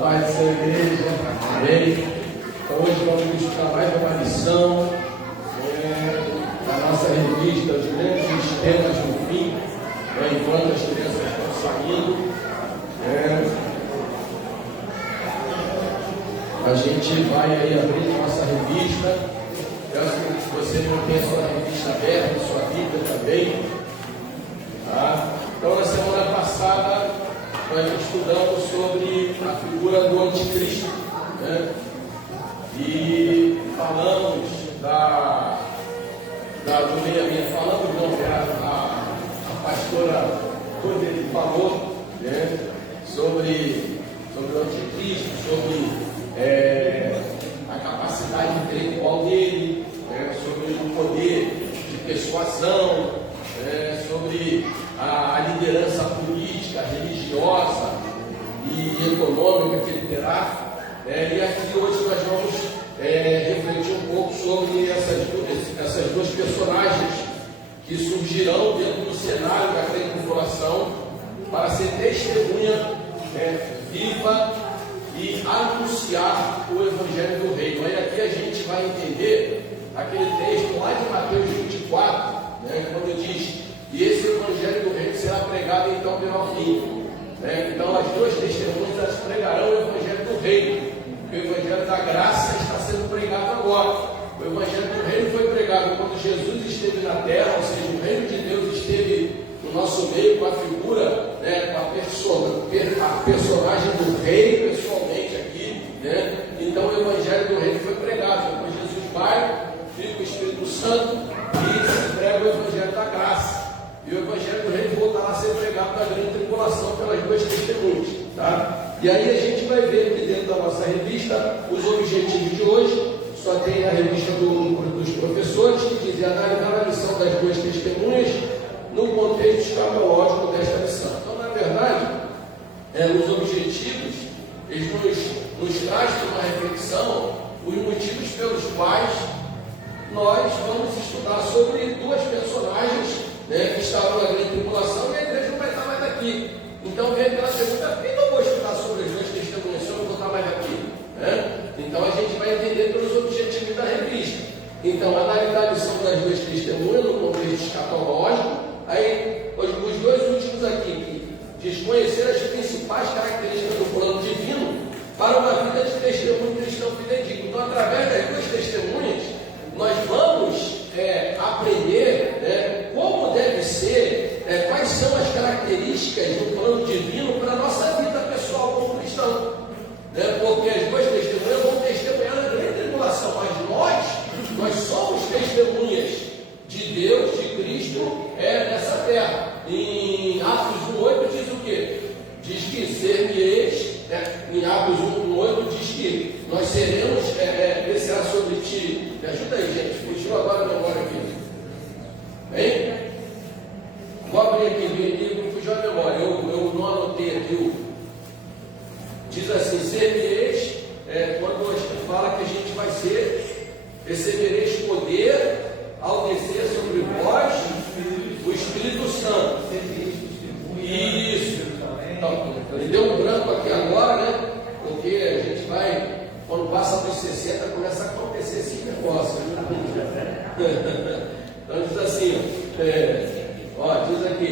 paz do Senhor, igreja. Amém. Então, hoje vamos estudar mais uma lição da nossa revista, Os Grandes Temas no Fim, enquanto as crianças estão saindo. A gente vai aí abrir nossa revista. Peço que você mantenha sua revista aberta, sua Bíblia também. Tá? Então, na semana passada, nós estudamos sobre a figura do anticristo, né? E falamos a pastora Rodrigo falou, né? sobre o anticristo, sobre a capacidade intelectual dele, né? Sobre o poder de persuasão, sobre a liderança política, religiosa e econômica que ele terá. E aqui hoje nós vamos refletir um pouco sobre essas duas personagens que surgirão dentro do cenário da grande tribulação para ser testemunha viva e anunciar o Evangelho do Reino. Aí aqui a gente vai entender aquele texto lá de Mateus 24, quando diz: e esse Evangelho do Reino será pregado então pelo fim. Então as duas testemunhas elas pregarão o Evangelho do Reino. O Evangelho da graça está sendo pregado agora. O Evangelho do Reino foi pregado quando Jesus esteve na terra, ou seja, o Reino de Deus esteve no nosso meio com a figura, com a personagem do Rei pessoalmente aqui. Então o Evangelho do Reino foi pregado. Depois Jesus vai, fica o Espírito Santo e se prega o Evangelho da graça. E o Evangelho do Reino voltará a ser pregado na grande tribulação pelas duas testemunhas. Tá? E aí a gente vai ver aqui dentro da nossa revista os objetivos de hoje. Só tem a revista dos professores que diz analisar a lição das duas testemunhas no contexto escatológico desta lição. Então, na verdade, os objetivos eles nos trazem uma reflexão, os motivos pelos quais nós vamos estudar sobre duas personagens que estavam na grande tribulação, e a igreja não vai estar mais aqui. Então vem aquela pergunta: por que eu vou estudar sobre as duas testemunhas se eu não vou estar mais aqui? Então a gente vai entender pelos objetivos da revista. Então, analisar a lição das duas testemunhas no contexto escatológico. Aí os dois últimos aqui, que diz conhecer as principais características do plano divino para uma vida de testemunho cristão fidedigno. Então, através das duas testemunhas, nós vamos aprender como deve ser, quais são as características do plano divino para a nossa vida pessoal como cristão. Porque as duas testemunhas vão testemunhar na grande tribulação, mas nós somos testemunhas de Deus, de Cristo, nessa terra. Em Atos 1,8 diz o quê? Diz que ser-me-eis, em Atos 1,8 diz que nós seremos, descerá sobre ti. Me ajuda aí, gente, fugiu agora a memória aqui. Bem? Vou abrir aqui, me fugiu a memória, eu não anotei aqui. Diz assim: ser-me-eis, quando a gente fala que a gente vai ser, recebereis poder ao descer sobre vós o Espírito Santo. Isso. Então, me deu um branco aqui agora, porque a gente vai, quando passa dos 60, começa a acontecer esse negócio. Então diz assim, diz aqui,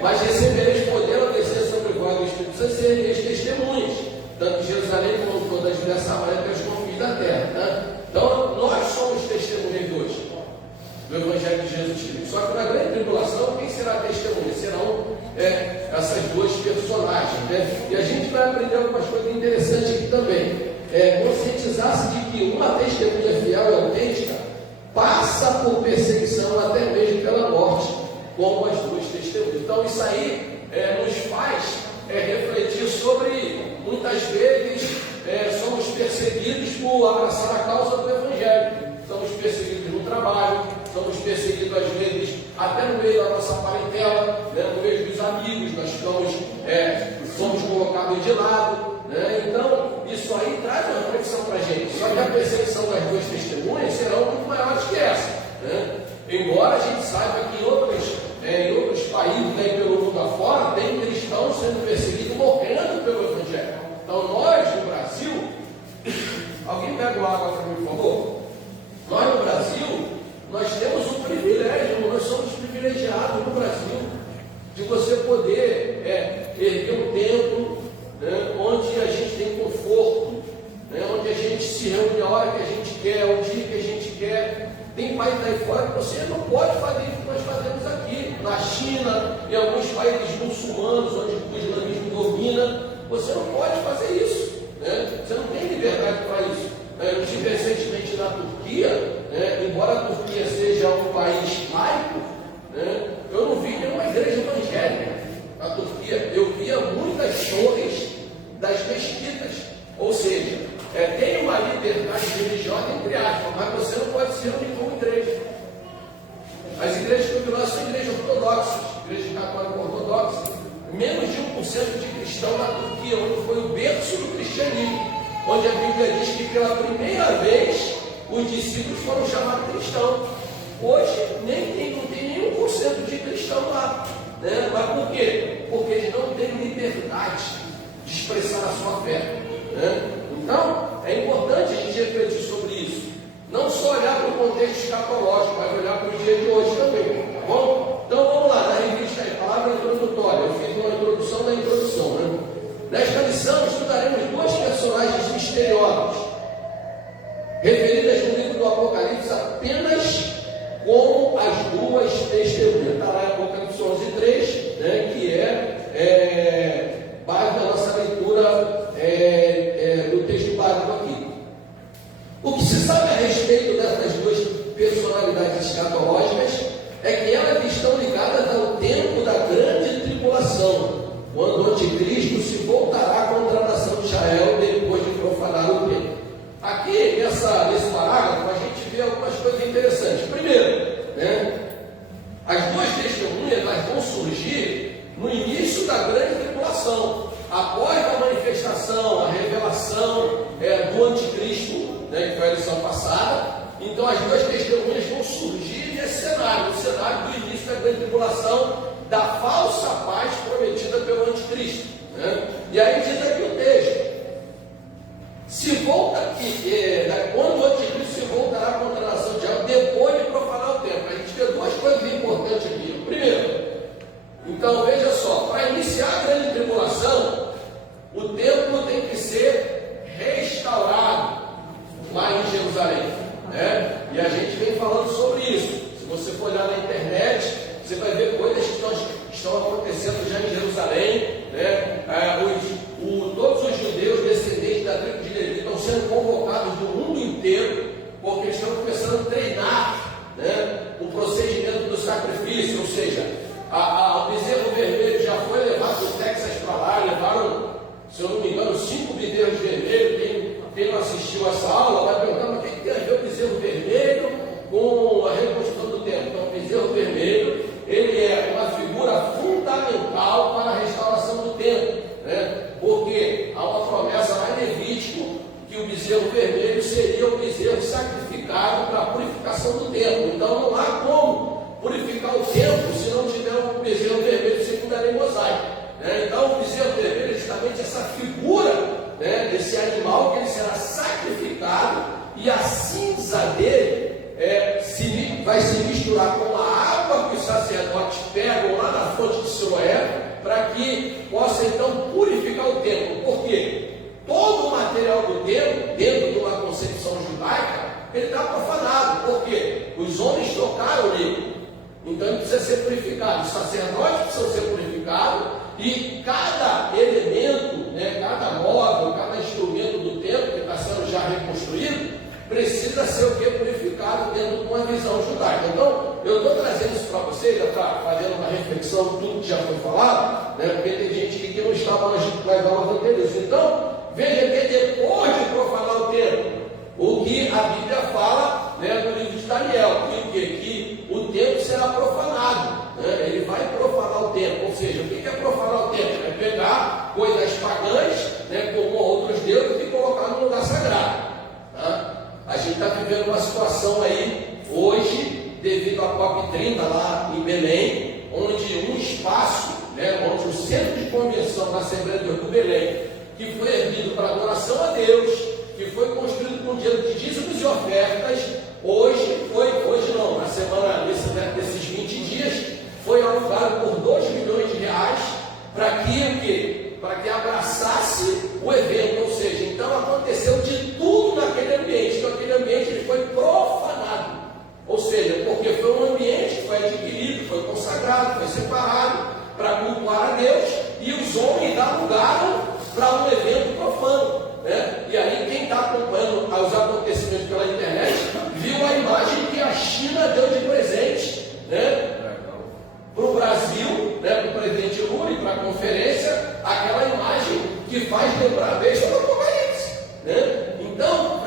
mas recebereis poder ao descer sobre vós o Espírito Santo, sereis testemunhas, tanto em Jerusalém como toda a Judéia, Samaria, até os confins da terra. Tá? Então, nós somos testemunhas hoje do Evangelho de Jesus Cristo. Só que na grande tribulação, quem será testemunha? Serão essas duas personagens. E a gente vai aprender algumas coisas interessantes aqui também. Conscientizar-se de que uma testemunha fiel e autêntica passa por perseguição até mesmo pela morte, como as duas testemunhas. Então isso aí nos faz refletir sobre, muitas vezes, somos perseguidos por abraçar a causa do Evangelho. Somos perseguidos no trabalho, somos perseguidos às vezes até no meio da nossa parentela, no meio dos amigos, nós somos colocados de lado. Então, isso aí traz uma reflexão para a gente. Só que a perseguição das duas testemunhas serão muito maiores que essa. Embora a gente saiba que em outros países, pelo mundo afora, tem cristãos sendo perseguidos, morrendo pelo Evangelho. Então, nós pega uma água para mim, por favor? Nós no Brasil, nós temos um privilégio, nós somos privilegiados no Brasil, de você poder erguer um templo, né, onde a gente tem conforto, né, onde a gente se reúne a hora que a gente quer, o dia que a gente quer. Tem países aí fora que você não pode fazer isso que nós fazemos aqui. Na China, em alguns países muçulmanos, onde o islamismo domina, você não pode fazer isso, né? Você não tem liberdade para isso. Eu estive recentemente na Turquia, né? Embora a Turquia seja um país laico, né? Eu não vi nenhuma igreja evangélica na Turquia. Eu via muitas torres das mesquitas, ou seja, tem uma liberdade religiosa entre aspas, mas você não pode se reunir como igreja. As igrejas que eu vi lá são igrejas ortodoxas, igrejas católicas ortodoxas. Menos de 1% de cristão na Turquia, onde foi o berço do cristianismo, onde a Bíblia diz que pela primeira vez os discípulos foram chamados cristãos. Hoje não tem nenhum por cento de cristão lá, né? Mas por quê? Porque eles não têm liberdade de expressar a sua fé, né? Então, é importante a gente refletir sobre isso. Não só olhar para o contexto escatológico, mas olhar para o dia de hoje também. Tá bom? Então vamos lá, na revista Palavra Introdutória. Eu fiz uma introdução da introdução, né? Nesta lição estudaremos duas personagens misteriosas, referidas no livro do Apocalipse apenas como as duas testemunhas. Está lá em Apocalipse 11:3, né? Que é base da nossa leitura do texto básico aqui. O que se sabe a respeito dessas duas personalidades escatológicas é que elas estão ligadas ao tempo da grande tribulação, quando o anticristo se voltará contra a nação de Israel depois de profanar o templo. Aqui, nesse parágrafo, a gente vê algumas coisas interessantes. Primeiro, né, as duas testemunhas elas vão surgir no início da grande tribulação, após a manifestação, a revelação do anticristo, né, que foi a lição passada. Então as duas testemunhas vão surgir nesse cenário, no cenário do início da grande tribulação, da falsa paz prometida pelo anticristo, né? E aí diz aqui o texto: se volta aqui, quando o anticristo se voltará contra a nação de Israel depois de profanar o templo. A gente vê duas coisas importantes aqui. Primeiro, então veja só, para iniciar a grande tribulação, o templo tem que ser restaurado lá em Jerusalém, né? E a gente vem falando sobre isso. Se você for olhar na internet, você vai ver coisas que estão acontecendo já em Jerusalém, né? Todos os judeus descendentes da tribo de Levi estão sendo convocados do mundo inteiro, porque eles estão começando a treinar, né, o procedimento do sacrifício, ou seja, o bezerro vermelho já foi levado do Texas para lá, levaram, se eu não me engano, 5 bezerros vermelhos. Quem não assistiu essa aula vai perguntar: mas o que tem a ver o bezerro vermelho com a reconstrução do templo? Então, o bezerro vermelho, ele é uma figura fundamental para a restauração do templo, né? Porque há uma promessa lá em Levítico que o bezerro vermelho seria o bezerro sacrificado para a purificação do templo. Então não há como purificar o templo se não tiver um bezerro vermelho segundo a lei mosaica, né? Então o bezerro vermelho é justamente essa figura, né, desse animal que ele será sacrificado, e a cinza dele vai se misturar com a água que os sacerdotes pegam lá na fonte de Siloé, para que possa então purificar o templo. Por quê? Todo o material do templo, dentro de uma concepção judaica, ele está profanado. Por quê? Os homens tocaram nele, então ele precisa ser purificado. Os sacerdotes precisam ser purificados, e cada elemento, né, cada móvel, cada instrumento do templo que está sendo já reconstruído, precisa ser o que? Purificado dentro de uma visão judaica. Então, eu estou trazendo isso para vocês, já está fazendo uma reflexão de tudo que já foi falado, né? Porque tem gente aqui que não estava nas aulas anteriores. Então, veja que depois de profanar o templo, o que a Bíblia fala, né, no livro de Daniel, que o templo será profanado, né? Ele vai profanar o templo. Ou seja, o que é profanar o templo? É pegar coisas pagãs, né, como outros deuses, e colocar no lugar sagrado, tá? A gente está vivendo uma situação aí, hoje, devido à COP30 lá em Belém, onde um espaço, né, onde o centro de convenção da Assembleia de Deus do Belém, que foi erguido para adoração a Deus, que foi construído com dinheiro de dízimos e ofertas, hoje não, na semana desses 20 dias, foi alugado por 2 milhões de reais para que abraçasse o evento, ou seja, então aconteceu de tudo naquele ambiente, então aquele ambiente ele foi profanado, ou seja, porque foi um ambiente que foi adquirido, foi consagrado, foi separado para cultuar a Deus, e os homens alugaram para um evento profano, né? E aí quem está acompanhando os acontecimentos pela internet, viu a imagem que a China deu de presente, né? Para o Brasil, né, para o presidente Lula e para a conferência, aquela imagem que faz lembrar a besta do Apocalipse, né? Então,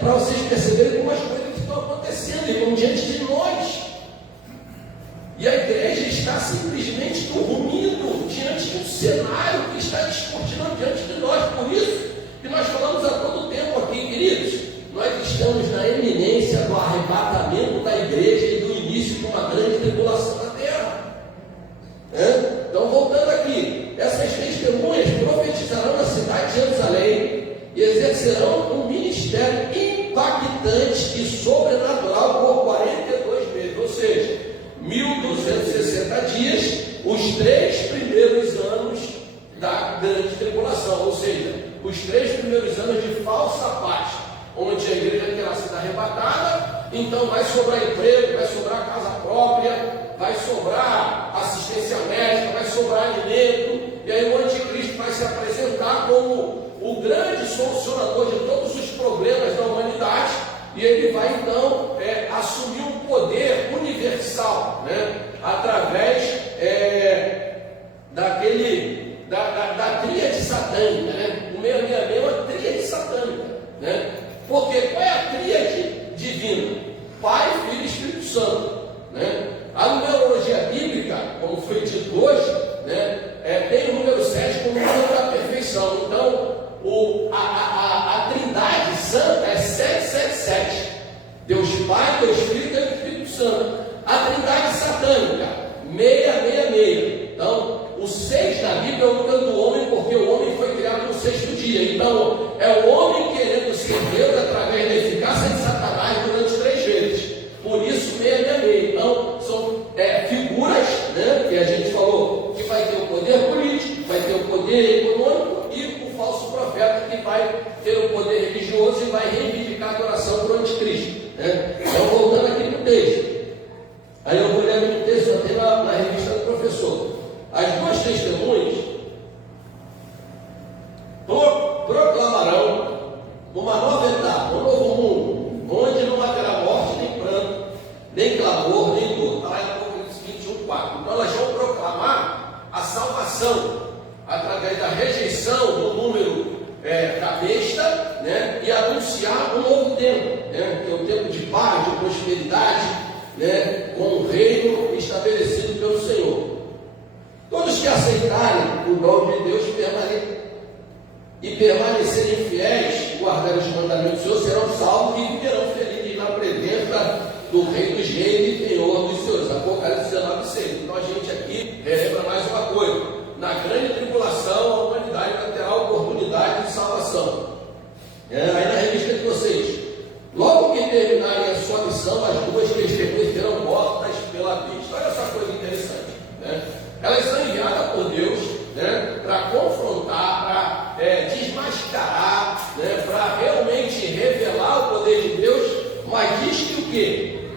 para vocês perceberem como as coisas estão acontecendo, irmão, diante de nós. E a igreja está simplesmente dormindo diante de um cenário que está descortinando diante de nós. Por isso que nós falamos há todo tempo aqui, queridos, nós estamos na eminência do arrebatamento da igreja e do início de uma grande tribulação na terra. Então, voltando aqui, essas testemunhas profetizarão na cidade de Jerusalém e exercerão um ministério impactante e sobrenatural por 42 meses, ou seja, 1260 dias, os 3 primeiros anos da grande tribulação, ou seja, os 3 primeiros anos de falsa paz, onde a igreja terá sido arrebatada, então vai sobrar emprego, vai sobrar casa própria, vai sobrar assistência médica, vai sobrar alimento, e aí o anticristo vai se apresentar como o grande solucionador de todos os problemas da humanidade, e ele vai então assumir um poder universal, né? Através da tríade satânica, né? O 666 é uma tríade satânica, né? Porque qual é a tríade divina? Pai, Filho e Espírito Santo, né? A numerologia bíblica, como foi dito hoje, né, tem o número 7 como o número da perfeição. Então, a Trindade Santa é 777. Deus Pai, Deus Filho e Deus Espírito Santo. A Trindade Satânica, 666. Então, o 6 da Bíblia é o número do homem, porque o homem foi criado no 6º dia. Então, é o homem querendo ser Deus através da eficácia de Satanás durante 3 vezes. Por isso, 666. Então, são figuras, né, que a gente falou que vai ter o poder político, vai ter o poder econômico e o falso profeta que vai ter o poder religioso e vai reivindicar a adoração para o anticristo, né? Então, voltando aqui no texto, aí eu vou ler aqui no texto, até na revista do professor. As 2 testemunhas proclamarão uma nova etapa, um novo mundo, onde não haverá morte, nem pranto, nem clamor, nem dor. Está lá em Apocalipse 21:4. Então elas vão proclamar a salvação através da rejeição do número da besta, né? E anunciar um novo tempo, né? Que é o tempo de paz, de prosperidade, né? Com o reino estabelecido pelo Senhor. Todos que aceitarem o dom de Deus e permanecerem fiéis, guardarem os mandamentos do Senhor, serão salvos e viverão felizes na presença do Rei dos Reis e Senhor dos Senhores. Apocalipse 19:6. Então a gente aqui relembra mais uma coisa: na grande tribulação a humanidade vai ter a oportunidade de salvação. Aí na revista de vocês, logo que terminarem a sua missão, as 2 testemunhas serão mortas pela besta. Olha essa coisa interessante, né? Elas são enviadas por Deus, né, para confrontar, para desmascarar, né, para realmente revelar o poder de Deus, mas diz que o quê?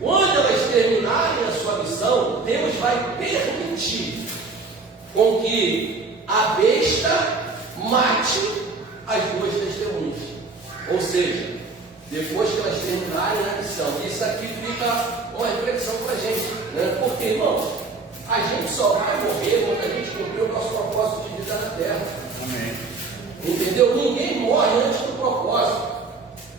Quando elas terminarem a sua missão, Deus vai permitir com que a besta mate as 2 testemunhas. Ou seja, depois que elas terminarem a missão, isso aqui fica uma reflexão para a gente, né? Porque, irmãos, a gente só vai morrer quando a gente cumprir o nosso propósito de vida na terra. Amém. Entendeu? Ninguém morre antes do propósito.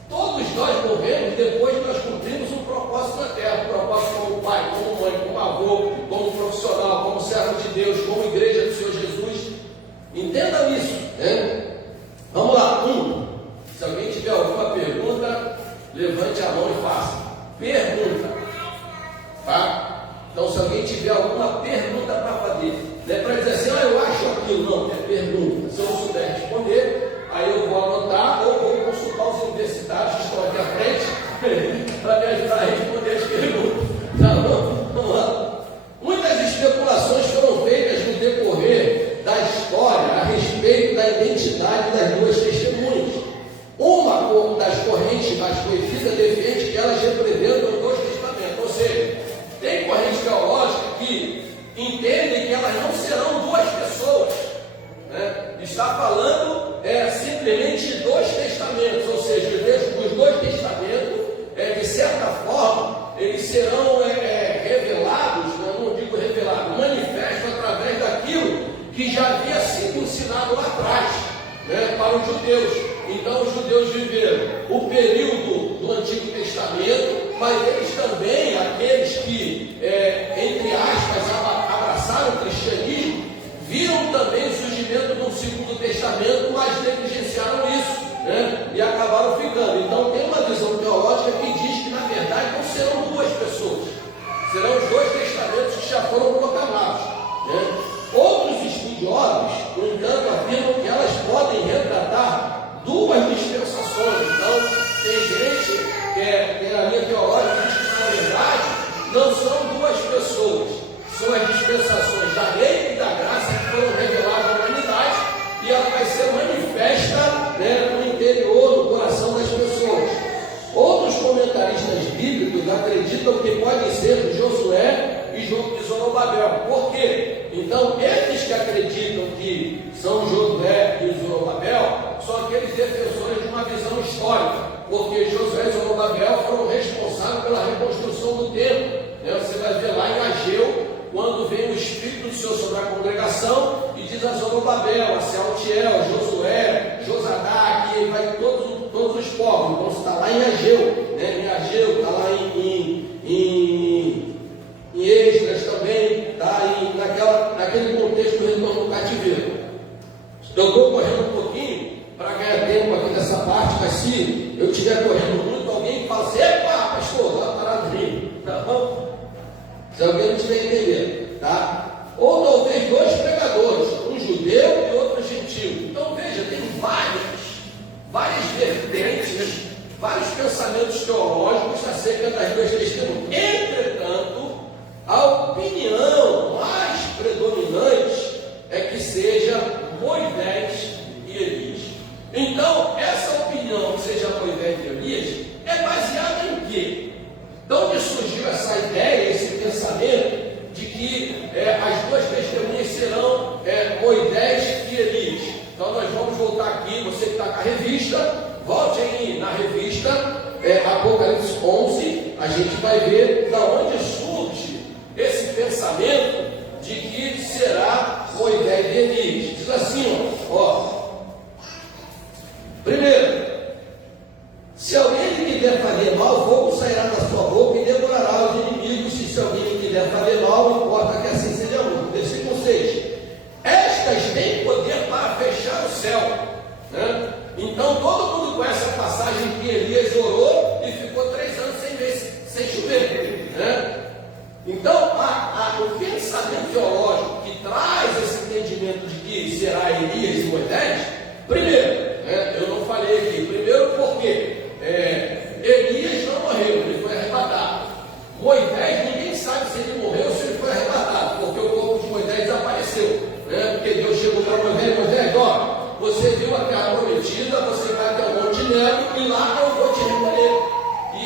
Todos nós morremos depois que nós cumprimos um propósito na terra. Um propósito como pai, como mãe, como avô, como profissional, como servo de Deus, como igreja do Senhor Jesus. Entendam isso, né? Vamos lá. Se alguém tiver alguma pergunta, levante a mão e faça. Pergunta. Tá? Então, se alguém tiver alguma pergunta para fazer, não é para dizer assim, eu acho aquilo, não, é pergunta. Se eu não souber responder, aí eu vou anotar ou vou consultar autenticidade das duas testemunhas. Uma das correntes mais conhecidas defende que elas representam os dois testamentos, ou seja, tem correntes teológicas que entendem que elas não serão duas pessoas, né? Está falando simplesmente de dois testamentos, ou seja, os dois testamentos, de certa forma, eles serão revelados, não digo revelado, manifesto através daquilo que já havia sido ensinado lá atrás, né, para os judeus. Então os judeus viveram o período do Antigo Testamento, mas eles também, aqueles que, entre aspas, abraçaram o cristianismo, viram também o surgimento do Segundo Testamento, mas negligenciaram isso, né, e acabaram ficando. Então tem uma visão teológica que diz que na verdade não serão duas pessoas, serão os dois testamentos que já foram proclamados, né? Outros estudiosos, no entanto, afirmam que elas podem retratar duas dispensações. Então, tem gente que na linha teológica diz que, na verdade, não são duas pessoas, são as dispensações da lei e da graça que foram reveladas à humanidade, e ela vai ser manifesta, né, no interior, no coração das pessoas. Outros comentaristas bíblicos acreditam que podem ser Josué e Zorobabel. Por quê? Então, esses que acreditam que são Josué e Zorobabel são aqueles defensores de uma visão histórica, porque Josué e Zorobabel foram responsáveis pela reconstrução do templo, né? Você vai ver lá em Ageu, quando vem o Espírito do Senhor sobre a congregação e diz a Zorobabel, a Sealtiel, a Josué, Josadac, e vai todos os povos. Então, está lá em Ageu, né? Em Ageu, está lá em Esdras também, está naquele contexto do retorno do cativeiro. Eu estou correndo um pouquinho para ganhar tempo aqui nessa parte, mas se eu estiver correndo muito, alguém fala assim: epa, pastor, dá uma parada aí, tá bom? Se alguém não estiver entendendo, tá? Ou talvez dois pregadores, um judeu e outro gentil. Então veja, tem várias vertentes, vários pensamentos teológicos acerca das duas testemunhas. Entretanto, a opinião mais predominante é que seja Moisés e Elias. Então, essa opinião que seja Moisés e Elias é baseada em quê? De onde surgiu essa ideia, esse pensamento de que as duas testemunhas serão Moisés e Elias? Então nós vamos voltar aqui, você que está com a revista, volte aí na revista Apocalipse 11, a gente vai ver de onde surge esse pensamento de que será Moisés e Elias. Diz assim, primeiro, se alguém lhe quiser fazer mal, o fogo sairá da sua boca e devorará os inimigos. E se alguém lhe quiser fazer mal, não importa que assim seja um. Versículo 6. Estas têm poder para fechar o céu, né? Então todo mundo conhece a passagem que Elias orou e ficou 3 anos sem chover, né? Então o pensamento teológico que traz esse entendimento de que será Elias e Moisés, primeiro, eu não falei aqui, primeiro porque Elias não morreu, ele foi arrebatado. Moisés, ninguém sabe se ele morreu ou se ele foi arrebatado, porque o corpo de Moisés desapareceu, né? Porque Deus chegou para Moisés: você viu a terra prometida, você vai até o Monte Nebo e lá eu vou te recolher. E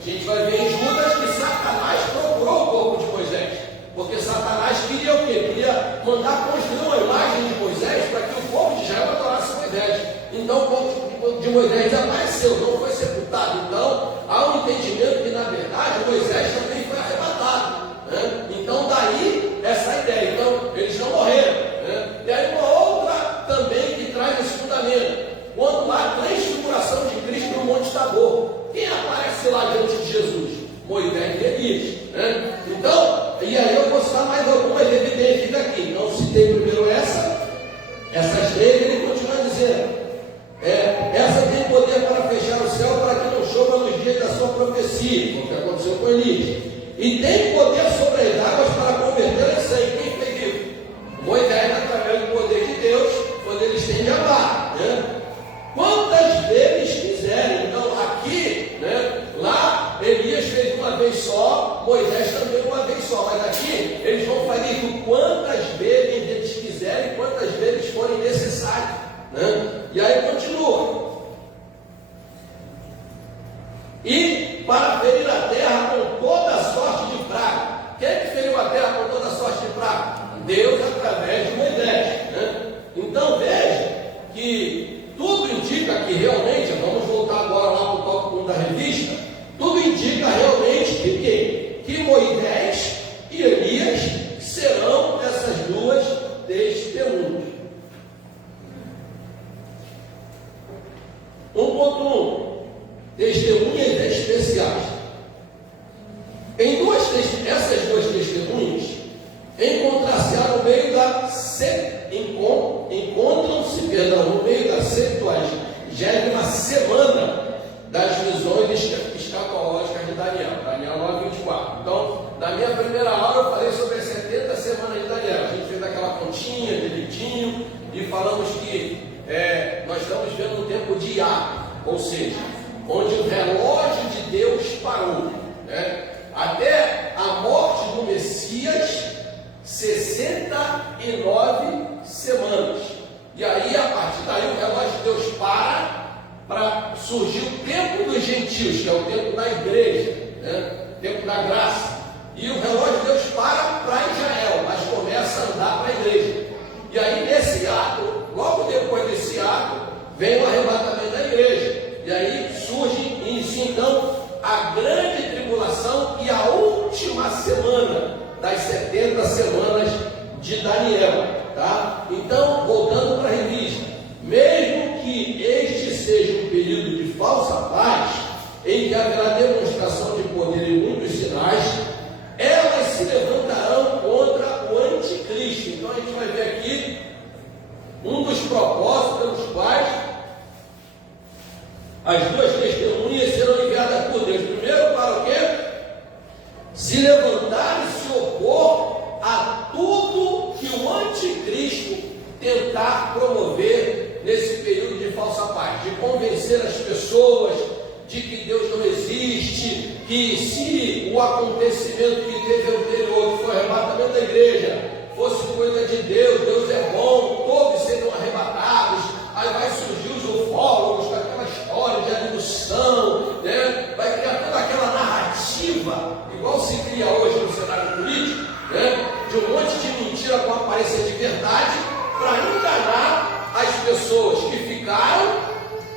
a gente vai ver em Judas que Satanás procurou o corpo de Moisés, porque Satanás queria o quê? Queria mandar construir uma imagem de Moisés para que o povo de Israel adorasse Moisés. Então o corpo de Moisés desapareceu, não foi sepultado. Então há um entendimento que na verdade Moisés também foi arrebatado, né? Então daí essa ideia. Então eles não morreram, né? E aí uma outra também que traz esse fundamento: quando há transfiguração de Cristo no Monte Tabor, quem aparece lá diante de Jesus? Moisés e Elias, né? Então, e aí eu vou citar mais algumas evidências aqui. Não citei primeiro essas 3, ele continua dizendo: essa tem poder para fechar o céu para que não chova nos dias da sua profecia, o que aconteceu com Elias, e tem poder sobre as águas para converter em sangue. Quem fez isso? Moisés, através do poder de Deus, quando ele estende a vara, né? Quantas vezes quiserem. Então aqui, né, lá Elias fez uma vez só, Moisés também uma vez só, mas aqui eles vão fazer isso quantas vezes eles quiserem, quantas vezes forem necessárias, né? para ferir a terra com toda sorte de praga. Quem é que feriu a terra com toda sorte de praga? Deus, através de Moisés, né? Então veja que tudo indica que realmente, vamos voltar agora lá para o tópico 1 da revista, tudo indica realmente que Moisés e Elias serão essas duas testemunhas. 1.1 Testemunhas especiais. Essas duas testemunhas encontram-se no meio da 70ª semana das visões escatológicas de Daniel. Daniel 9:24. Então, na minha primeira aula eu falei sobre as 70 semanas de Daniel. A gente fez aquela continha, direitinho, e falamos que nós estamos vendo um tempo de hiato, ou seja, onde o relógio de Deus parou, né? Até a morte do Messias, 69 semanas. E aí, a partir daí, o relógio de Deus para surgir o tempo dos gentios, que é o tempo da igreja, né? O tempo da graça. E o relógio de Deus para Israel, mas começa a andar para a igreja. E aí, nesse ato, logo depois desse ato, vem o arrebatamento da igreja. E aí surge, então, a grande tribulação e a última semana das 70 semanas de Daniel, tá? Então, voltando para a revista, mesmo que este seja um período de falsa paz, em que haverá demonstração de poder e muitos sinais, elas se levantarão contra o anticristo. Então a gente vai ver aqui um dos propósitos pelos quais as duas testemunhas serão enviadas por Deus. Primeiro, para o quê? Se levantar e se opor a tudo que o anticristo tentar promover nesse período de falsa paz, de convencer as pessoas de que Deus não existe, que se o acontecimento que teve anterior, que foi o arrebatamento da igreja, fosse coisa de Deus, Deus é bom, todos serão arrebatados. Aí vai surgir os ufólogos com aquela história de abdução, né? Vai criar toda aquela narrativa, igual se cria hoje no cenário político, né? De um monte de mentira com aparência de verdade, para enganar as pessoas que ficaram,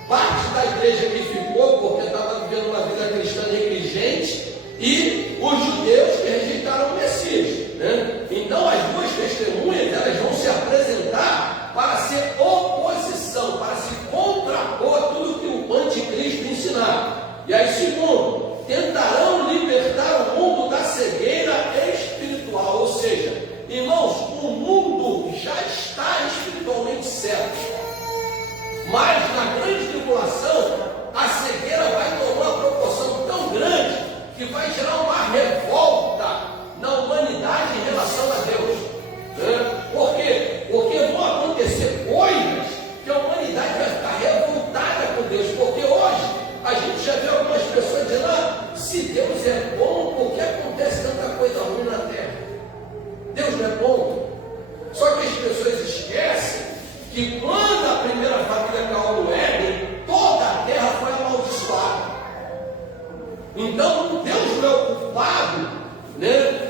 parte da igreja que ficou, porque estava vivendo uma vida cristã negligente, e os judeus que rejeitaram o Messias, né? Então as duas testemunhas, elas vão se apresentar para ser oposição, para se contrapor a tudo que o anticristo ensinar. E aí, segundo, tentarão libertar o mundo da cegueira espiritual, ou seja, irmãos, o mundo já está espiritualmente cego, mas na grande tribulação a cegueira vai tomar uma proporção tão grande que vai gerar uma revolta na humanidade em relação a Deus, né? Por quê? Porque vão acontecer coisas que a humanidade vai ficar revoltada com Deus, porque hoje a gente já vê algumas pessoas dizendo: se Deus é bom, por que acontece tanta coisa ruim na terra? Deus não é bom. Só que as pessoas esquecem que quando a primeira família caiu no Éden, toda a terra foi amaldiçoada. Então Deus não é o culpado, né,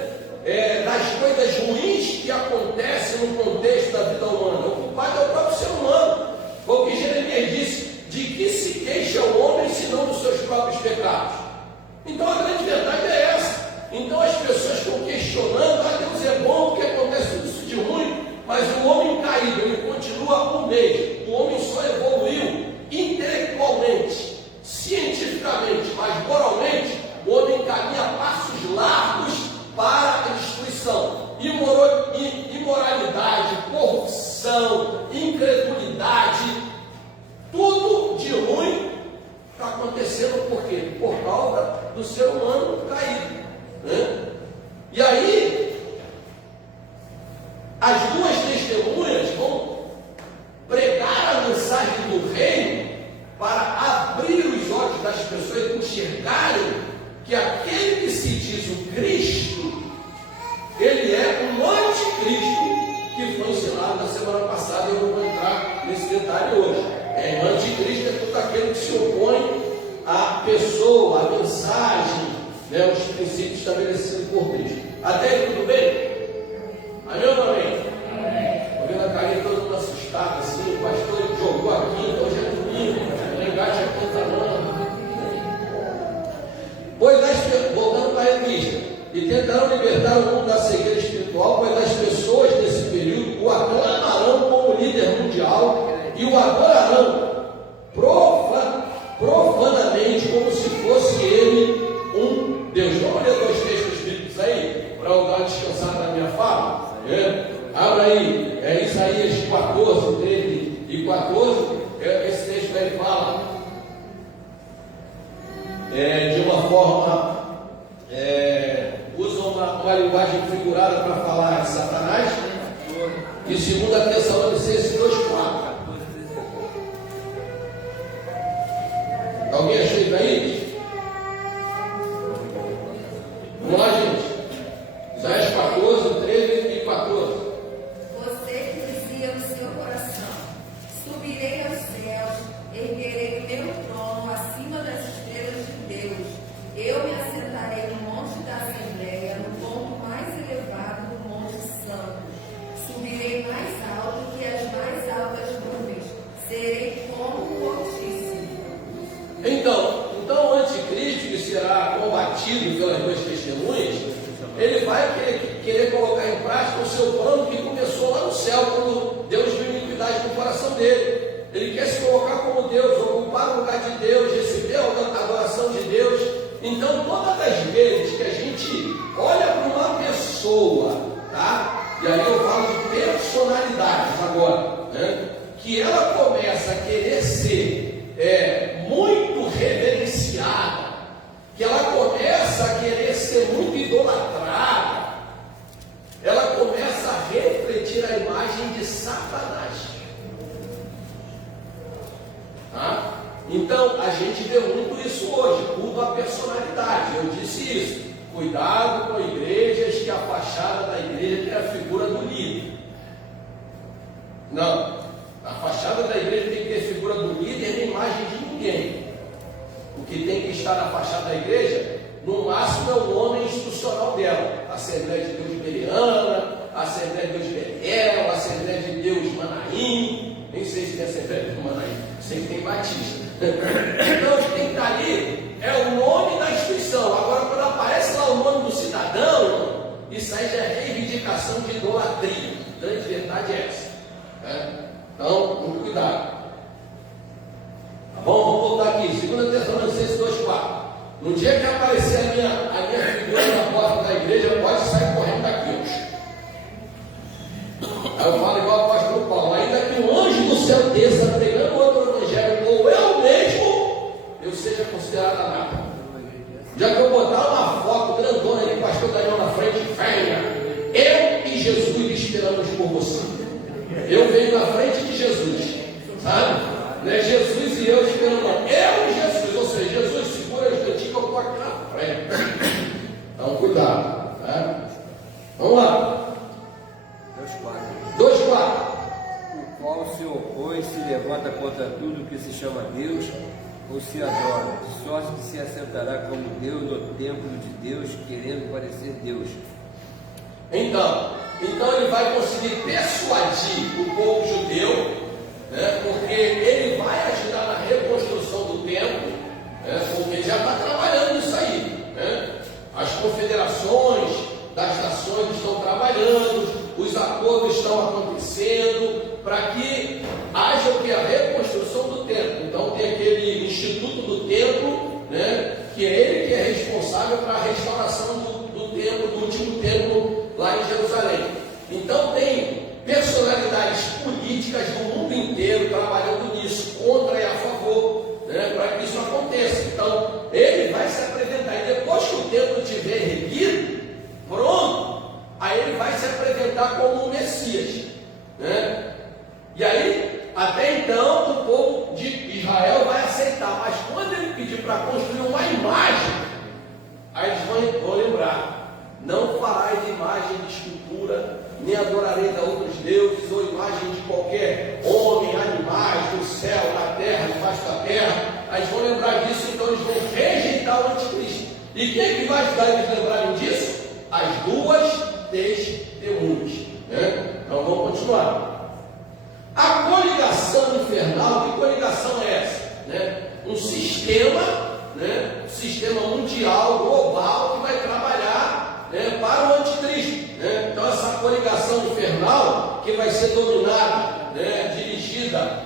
das coisas ruins que acontecem no contexto da vida humana. O culpado é o próprio ser humano. Foi o que Jeremias disse: de que se queixa o homem senão dos seus próprios pecados? Então a grande verdade é essa. Então as pessoas estão questionando: Deus é bom porque acontece tudo isso de ruim, mas o homem caído, ele continua o mesmo. O homem só evoluiu intelectualmente, cientificamente, mas moralmente o homem caminha a passos largos para a destruição. Imoralidade, corrupção, incredulidade, tudo de ruim está acontecendo por quê? Por causa do ser humano caído, né? E aí as duas testemunhas vão pregar a mensagem do reino para abrir os olhos das pessoas e enxergarem que aquele que se diz o Cristo, ele é um anticristo, que foi ensinado na semana passada. Eu não vou entrar nesse detalhe hoje. O anticristo é todo aquele que se opõe à pessoa pessoa, a mensagem, né, os princípios estabelecidos por Cristo. Até aí tudo bem? Amém ou não amém? Estou vendo a carinha todo mundo assustado assim, o pastor jogou aqui, então hoje é domingo, o engate é contra. Voltando para a revista, e tentarão libertar o mundo da cegueira espiritual, pois as pessoas nesse período o aclamarão como líder mundial e o adorarão profanamente, como se fosse ele um Deus. Vamos ler dois textos bíblicos aí, para eu dar uma descansada na minha fala? Abra aí, Isaías 14, 13 e 14. Esse texto aí fala de uma forma, usa uma linguagem figurada para falar de Satanás. E 2 Tessalonicenses 2,4. Alguém achou isso aí? Vamos lá, gente. Isaías 14, 13 e 14. Você que dizia no seu coração: subirei aos céus, erguerei o meu trono acima das estrelas de Deus. Eu me assentarei no monte da Assembleia, no ponto mais elevado do Monte Santo. Subirei mais alto que as mais altas nuvens. Serei como o Altíssimo. Então o anticristo, que será combatido pelas duas testemunhas, ele vai querer colocar em prática o seu plano que começou lá no céu, quando Deus viu iniquidade no coração dele. Ele quer se colocar como Deus, ocupar o lugar de Deus, receber a adoração de Deus. Então, todas as vezes que a gente olha para uma pessoa, tá? E aí eu falo de personalidades agora, né? Que ela começa a querer ser muito reverenciada, que ela começa a querer ser muito idolatrada, ela começa a refletir a imagem de Satanás. Tá? Então, a gente vê muito isso hoje, culto à personalidade. Eu disse isso. Cuidado com igrejas que a fachada da igreja tem a figura do líder. Não. A fachada da igreja tem que ter figura do líder nem imagem de ninguém. O que tem que estar na fachada da igreja, no máximo, é o nome institucional dela. Assembleia de Deus Bereana, Assembleia de Deus Betel, Assembleia de Deus Manaim. Nem sei se tem Assembleia de Deus Manaim, sei que tem Batista. Então, o que tem que estar ali é o nome da instituição. Agora, quando aparece lá o nome do cidadão, isso aí já é reivindicação de idolatria. A grande verdade é essa. Então, muito cuidado. Tá bom? Vamos voltar aqui. 2 Tessalonicenses 2,4. No dia que aparecer a minha figura na porta da igreja, pode sair correndo daqui. Aí eu falo igual o apóstolo Paulo: ainda que um anjo do céu desça pregando outro evangelho, ou eu mesmo, eu seja considerado nada. Já que eu botar uma foto grandona ali, pastor Daniel na frente, venha, eu e Jesus esperamos por você. Eu venho na frente de Jesus, sabe? Não é Jesus e eu esperando, não. Eu e Jesus, ou seja, Jesus segura os cantinhos que eu estou aqui na frente. Então, cuidado, tá? Vamos lá. 2,4. O qual se opõe e se levanta contra tudo que se chama Deus ou se adora, de sorte que se assentará como Deus no templo de Deus, querendo parecer Deus. Então ele vai conseguir persuadir o povo judeu, né, porque ele vai ajudar na reconstrução do templo, né, porque ele já está trabalhando nisso aí, né? As confederações das nações estão trabalhando, os acordos estão acontecendo para que haja o que? A reconstrução do templo. Então tem aquele Instituto do Templo, né, que é ele que é responsável para a restauração do templo, do último templo lá em Jerusalém. Então tem personalidades políticas do mundo inteiro trabalhando nisso, contra e a favor, né, para que isso aconteça. Então ele vai se apresentar, e depois que o templo estiver erguido, pronto, aí ele vai se apresentar como o Messias, né? E aí, até então, o povo de Israel vai aceitar, mas quando ele pedir para construir uma imagem, aí eles vão lembrar: não farás imagem de escultura, nem adorareis a outros deuses, ou imagem de qualquer homem, animais, do céu, da terra, debaixo debaixo da terra. Eles vão lembrar disso, então eles vão rejeitar o anticristo. E quem é que vai ajudar eles a lembrarem disso? As duas testemunhas. Né? Então vamos continuar. A coligação infernal, que coligação é essa? Né? Um sistema, né? Um sistema mundial, global, que vai trabalhar, né? Para o anticristo. Né? Então essa coligação infernal, que vai ser dominada, né? Dirigida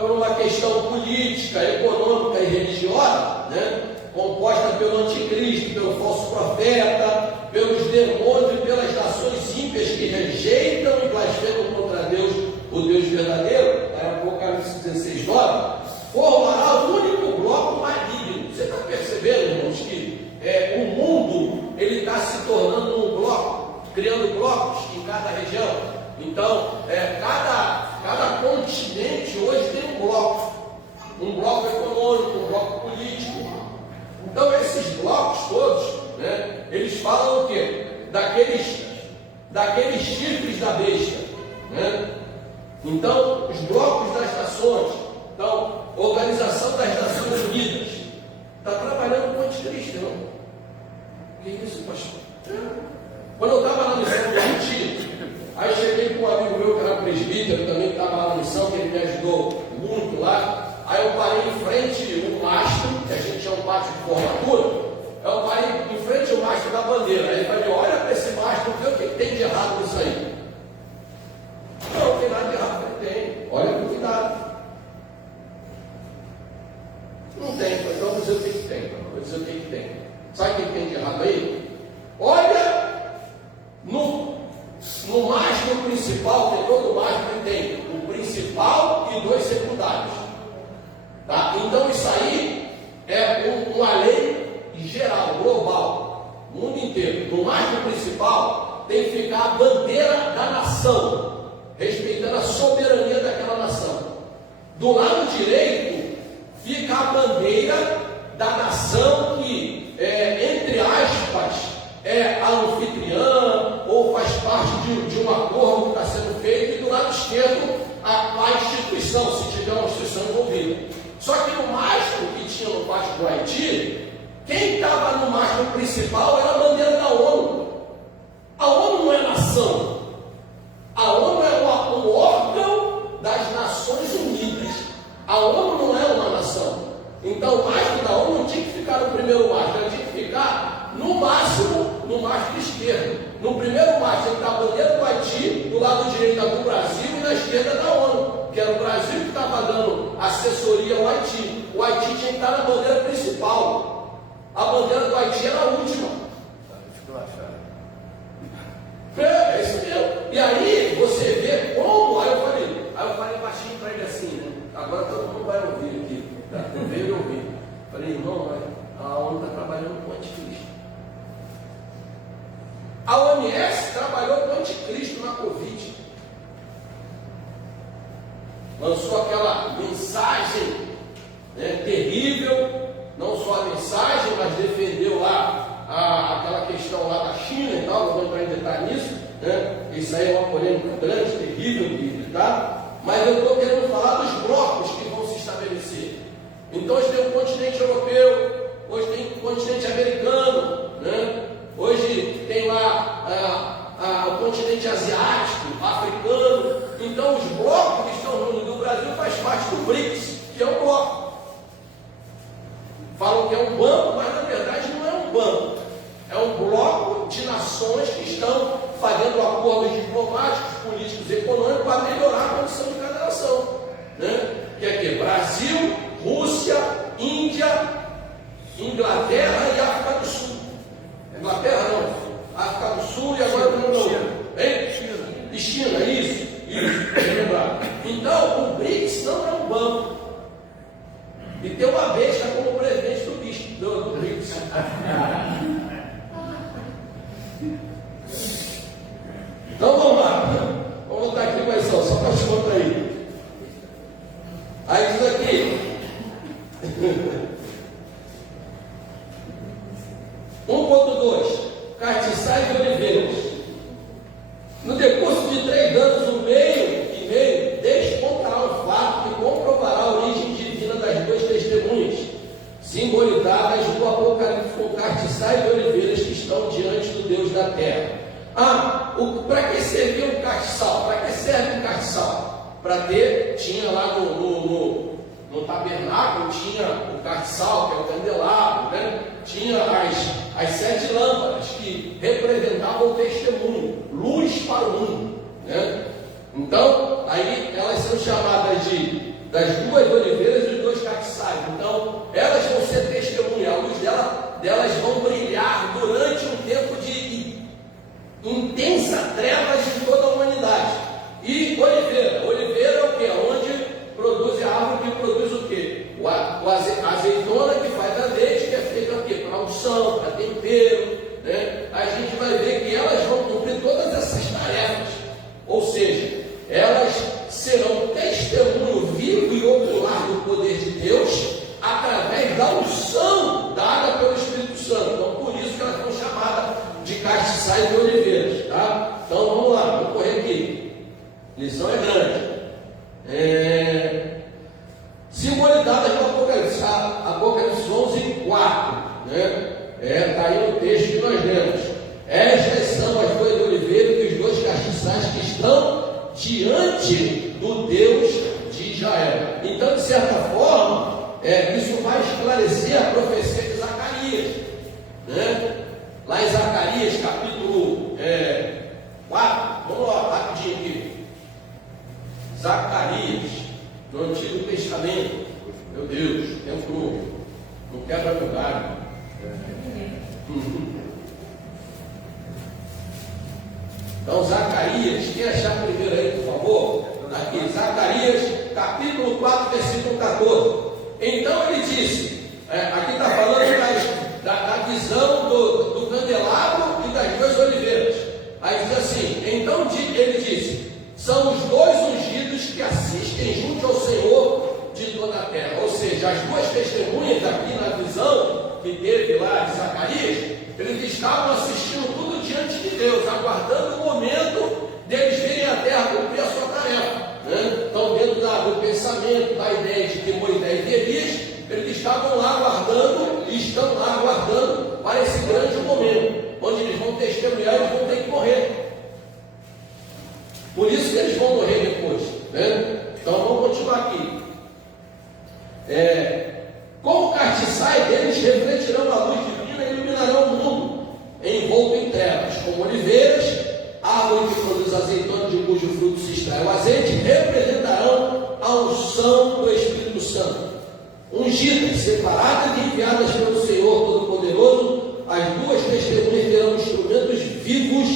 por uma questão política, econômica e religiosa, né? Composta pelo anticristo, pelo falso profeta, pelos demônios e pelas nações ímpias que rejeitam e blasfemam contra Deus, o Deus verdadeiro, Apocalipse 16, 9, formará o único bloco maligno. Você está percebendo, irmãos, que o mundo ele está se tornando um bloco, criando blocos em cada região. Então, cada continente hoje tem um bloco econômico, um bloco político. Então, esses blocos todos, né, eles falam o quê? Daqueles chifres da besta. Né? Então, os blocos das nações. Então, Organização das Nações Unidas está trabalhando com o anticristo, não? Que isso, pastor? Quando eu estava na missão do Haiti, aí cheguei com um amigo meu que era presbítero também, que estava lá na missão, que ele me ajudou muito lá. Aí eu parei em frente ao mastro, que a gente chama um pátio de formatura. Eu parei em frente ao mastro da bandeira. Aí ele falou: olha para esse mastro, vê o que tem de errado nisso aí. Não tem nada de errado, ele tem. Olha com cuidado. Não tem, então vou dizer o que tem. Vou dizer o que tem. Sabe o que tem de errado aí? Olha, no mastro principal, tem todo mastro que tem o principal e dois secundários. Tá? Então isso aí é uma lei geral, global, mundo inteiro. No mastro principal tem que ficar a bandeira da nação, respeitando a soberania daquela nação. Do lado direito fica a bandeira da nação que, entre aspas, é a anfitriã ou faz parte de um acordo que está sendo feito, e do lado esquerdo a instituição, se tiver uma instituição envolvida. Só que no mastro que tinha no pátio do Haiti, quem estava no mastro principal era a bandeira da ONU. A ONU não é nação. A ONU é um órgão das Nações Unidas. A ONU não é uma nação. Então o mastro da ONU não tinha que ficar no primeiro mastro, ele tinha que ficar no máximo no mastro esquerdo. No primeiro mastro está a bandeira do Haiti, do lado direito do Brasil e na esquerda da ONU, que era o Brasil que estava dando assessoria ao Haiti. O Haiti tinha que estar na bandeira principal. A bandeira do Haiti era a última. É isso mesmo. E aí você vê como. Aí eu falei baixinho para ele assim, né? Agora todo mundo vai ouvir aqui. Não veio ouvir. Falei: irmão, a ONU está trabalhando com o anticristo. A OMS trabalhou com o anticristo na Covid. Lançou aquela mensagem, né, terrível. Não só a mensagem, mas defendeu lá aquela questão lá da China e tal. Não vou entrar em detalhe nisso, né? Isso aí é uma polêmica grande, terrível, tá? Mas eu estou querendo falar dos blocos que vão se estabelecer. Então hoje tem o continente europeu, hoje tem o continente americano, né? Hoje tem lá o continente asiático, africano. Então os blocos que estão reunidos no Brasil faz parte do BRICS, que é um bloco. Falam que é um banco, mas na verdade não é um banco. É um bloco de nações que estão fazendo acordos diplomáticos, políticos e econômicos para melhorar a condição de cada nação. Né? Que é que? Brasil, Rússia, Índia, Inglaterra e África do Sul. Inglaterra não, África do Sul e agora não novo. China. E China, isso. Lembrar. Então, o BRICS não é um banco. E tem uma besta como presidente do BRICS. Então vamos lá. Vamos voltar aqui quais são, só para te contar aí. Aí diz aqui. 1.2 Castiçais de oliveiras. No decurso de 3 anos, o meio e meio despontará o fato que comprovará a origem de simbolizadas no Apocalipse com castiçais de oliveiras que estão diante do Deus da terra. Para que servia um castiçal? Para que serve um castiçal? Para ter, tinha lá no tabernáculo, tinha o castiçal, que é o candelabro, né? Tinha as 7 lâmpadas que representavam o testemunho, luz para o mundo, né? Então, aí elas são chamadas das 2 oliveiras e dos 2 castiçais. Então, elas vão ser testemunha, a luz delas vão brilhar durante um tempo de intensa trevas em toda a humanidade. E oliveira é o que? Onde produz a árvore que produz o quê? A azeitona que faz azeite, que é feita o quê? Para unção, para tempero, né? A gente vai ver que elas vão cumprir todas essas tarefas, ou seja, elas serão testemunho vivo e ocular do poder de Deus através da unção dada pelo Espírito Santo. Então, por isso que elas são chamadas de castiçais de oliveiras, tá? Então, vamos lá, vamos correr aqui. Lição é grande. Simbolizadas no Apocalipse, Apocalipse 11:4, né? Está aí no texto que nós lemos. Estas são as 2 oliveiras e os 2 castiçais que estão diante do Deus de Israel. Então, de certa forma, isso vai esclarecer a profecia de Zacarias, né? Lá em Zacarias, capítulo 4, vamos lá, rapidinho aqui. Zacarias, no Antigo Testamento. Meu Deus, tempo não quebra meu galho. Então, Zacarias, quem achar primeiro aí, por favor? Aqui, Zacarias, capítulo 4, versículo 14. Então ele disse, aqui está falando da visão do candelabro e das 2 oliveiras. Aí diz assim, então ele disse, são os 2 ungidos que assistem junto ao Senhor de toda a terra. Ou seja, as 2 testemunhas aqui na visão que teve lá de Zacarias, eles estavam assistindo tudo diante de Deus, aguardando o momento deles virem à terra cumprir a sua tarefa, né? Então, dentro do pensamento, da ideia de que Moisés e Elias, eles estavam lá aguardando, e estão lá aguardando para esse grande momento, onde eles vão testemunhar e eles vão ter que morrer. Por isso que eles vão morrer depois, né? Então, vamos continuar aqui. Como castiçais deles refletirão a luz divina e iluminarão o mundo, envolto em trevas, como oliveiras, árvore que produz azeitona, de cujo fruto se extrai o azeite, representarão a unção do Espírito Santo. Ungidas, separadas e enviadas pelo Senhor Todo-Poderoso, as 2 testemunhas serão instrumentos vivos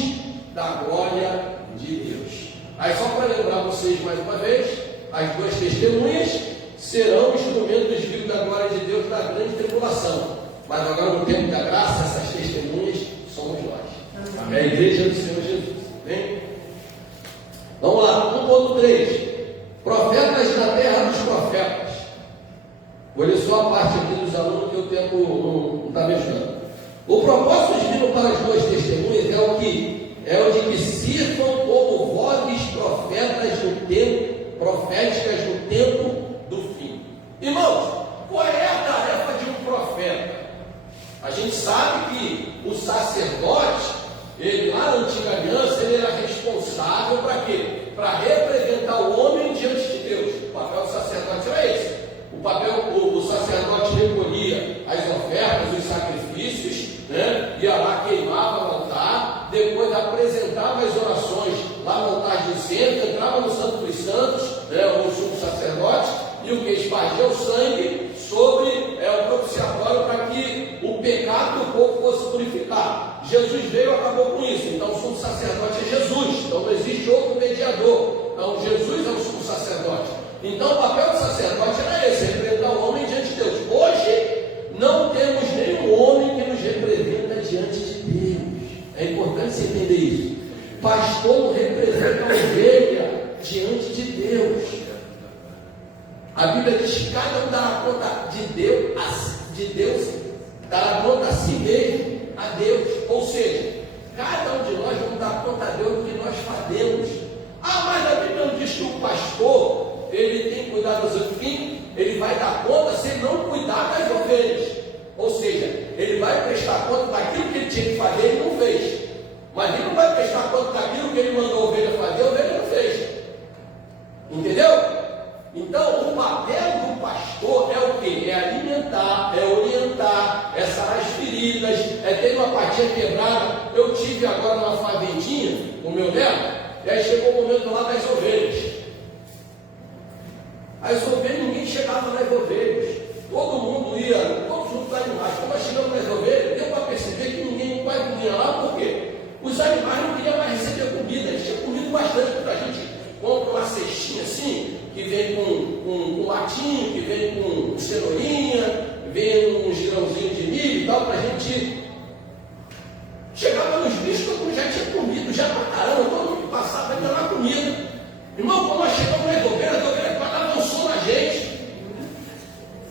da glória de Deus. Aí, só para lembrar vocês mais uma vez, as 2 testemunhas serão instrumentos vivos da glória de Deus na grande tribulação. Mas agora, no tempo da graça, essas testemunhas somos nós. Amém? A igreja do Senhor Jesus. Bem? Vamos lá, 1.3. Profetas na terra dos profetas. Vou ler só a parte aqui dos alunos, que o tempo não está me ajudando. O propósito divino para as 2 testemunhas é o de que sirvam como vozes proféticas no tempo do fim. Irmãos, qual é a tarefa de um profeta? A gente sabe que o sacerdote, ele lá na antiga aliança, ele era responsável para quê? Para representar o homem diante de Deus. O papel do sacerdote era esse. O sacerdote recolhia as ofertas, os sacrifícios, né? Ia lá, queimava no altar, depois apresentava as orações lá no altar de incenso, entrava no Santo dos Santos, né? O sumo sacerdote, e o que? Espargia o sangue sobre o propiciatório para que o pecado do povo fosse purificado. Jesus veio e acabou com isso. Então o sumo sacerdote é Jesus. Então não existe outro mediador. Então Jesus é o sumo sacerdote. Então o papel do sacerdote era esse, representar o homem diante de Deus. Hoje não temos nenhum homem que nos representa diante de Deus. É importante você entender isso. Pastor não representa a ovelha diante de Deus. A Bíblia diz que cada um dará conta de Deus dará conta a si mesmo, a Deus. Ou seja, cada um de nós vamos dar conta a Deus do que nós fazemos. Mas a Bíblia não diz que o pastor, ele tem que cuidar dos ovelhas, ele vai dar conta se ele não cuidar das ovelhas. Ou Mas ele não vai prestar conta daquilo que ele mandou a ovelha fazer, a ovelha não fez. Entendeu? Então, o papel do pastor é o quê? É alimentar, é orientar, é sarar as feridas, é ter uma patinha quebrada. Eu tive agora uma fazentinha, o meu neto, e aí chegou o momento lá das ovelhas. As ovelhas, ninguém chegava nas ovelhas. Todo mundo ia, todos os animais. Quando nós chegamos nas ovelhas, deu para perceber que ninguém quase não ia lá, por quê? Os animais não queriam mais receber comida, eles tinham comido bastante, porque a gente compra uma cestinha assim, que vem com latinho, que vem com cenourinha, vem uns grãozinhos de milho e tal, para a gente. Chegava nos bichos, todo mundo já tinha comido, já pra caramba, todo mundo que passava ia lá comida. Irmão, quando nós chegamos nas ovelhas quase avançou na gente.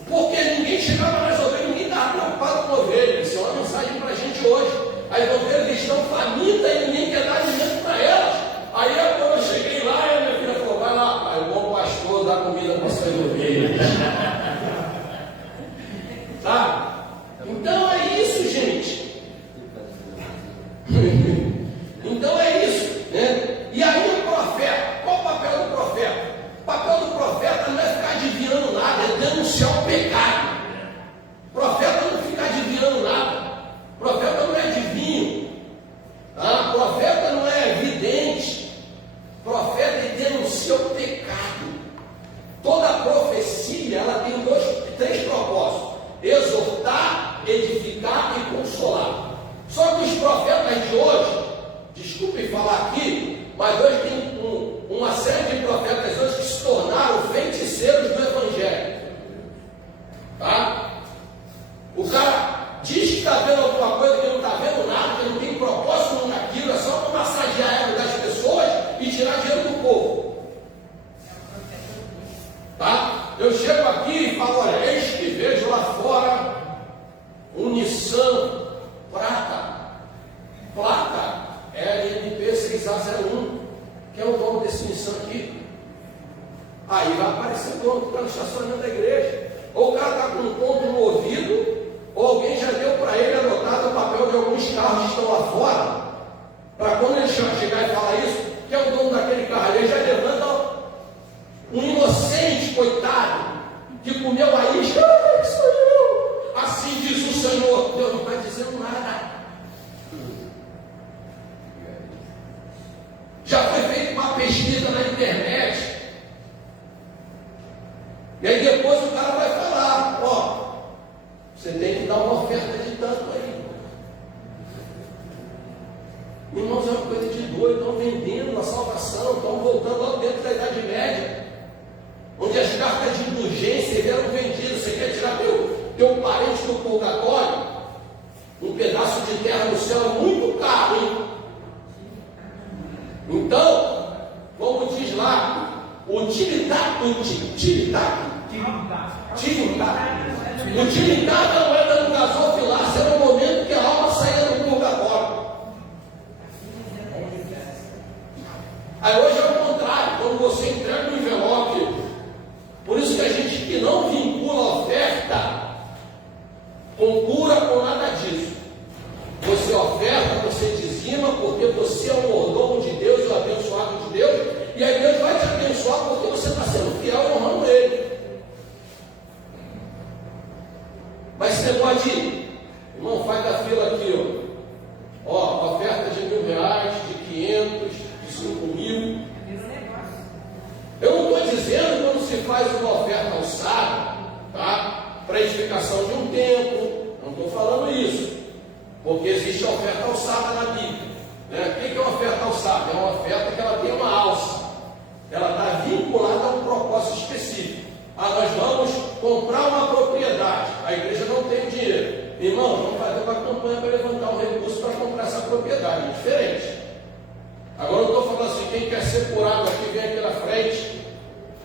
Porque ninguém chegava nas ovelhas, ninguém estava preocupado com ovelhas. Isso é uma mensagem para a gente hoje. As ovelhas estão famintas e ninguém quer dar alimento para elas. Aí quando eu cheguei lá, a minha filha falou: vai lá, pai, o bom pastor dá comida para suas ovelhas. Sabe? Então é isso, gente. Então é isso, né? E aí o profeta, qual o papel do profeta? O papel do profeta não é ficar adivinhando nada, é denunciar o pecado. O profeta não fica adivinhando nada. O profeta não é adivinho. Tá? O profeta não é vidente. O profeta denuncia o pecado. Toda profecia ela tem três propósitos: exortar, edificar e consolar. Só que os profetas de hoje, desculpe falar aqui, mas hoje tem uma série de profetas hoje que se tornaram feiticeiros do Evangelho. Tá? O cara diz que está vendo alguma coisa que não está vendo nada, que não tem propósito naquilo, é só para massagear a ego das pessoas e tirar dinheiro do povo. Tá? Eu chego aqui e falo: olha, eis que vejo lá fora um Nissan Prata. Placa LMP 6A01, que é o dono desse Nissan aqui. Aí vai aparecer o dono que está no estacionamento da igreja. Ou o cara está com um ponto no ouvido, ou alguém já deu para ele anotado o papel de alguns carros que estão lá fora, para quando ele chegar e falar isso, que é o dono daquele carro, ele já levanta um inocente, coitado, que comeu a isca. Ah, sou eu. Assim diz o Senhor. Deus não está dizendo nada. Já foi feita uma pesquisa na internet. E aí depois o cara vai falar: ó, você tem que dar uma oferta de tanto aí. Irmãos, é uma coisa de doido. Estão vendendo a salvação, estão voltando lá dentro da Idade Média, onde as cartas de indulgência eram vendidas. Você quer tirar teu parente do purgatório? Um pedaço de terra no céu é muito caro, hein? Então, como diz lá, o tiritário da moeda do gasofilácio era o momento que a alma saía do purgatório. Aí hoje é o contrário, quando você entrega o envelope. Por isso que a gente que não vincula a oferta com cura, com nada disso. Você oferta, você dizima, porque você é o mordomo de Deus, o abençoado de Deus, e aí Deus vai te abençoar porque você está sendo fiel e honrando Ele. Mas você pode ir, irmão, faz a fila aqui, ó, oferta de R$1.000, de 500, de 5.000. Eu não estou dizendo quando se faz uma oferta alçada, tá? Para edificação de um templo, não estou falando isso. Porque existe a oferta alçada na Bíblia. Né? O que é uma oferta alçada? É uma oferta que ela tem uma alça. Ela está vinculada a um propósito específico. Nós vamos comprar uma propriedade. A igreja não tem dinheiro. Irmão, vamos fazer uma campanha para levantar um recurso para comprar essa propriedade. É diferente. Agora eu estou falando assim: quem quer ser curado aqui, vem aqui na frente.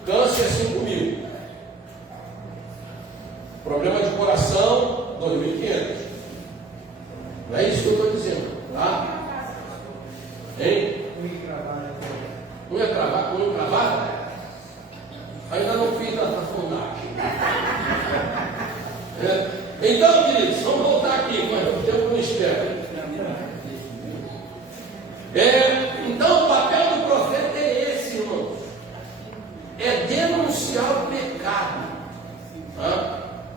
Câncer é 5.000. Problema de coração, 2.500. Não é isso que eu estou dizendo, tá? Hein? Unha cravada, unha cravada? Ainda não fiz a fundagem. Então, queridos, vamos voltar aqui, mas o tempo não espera.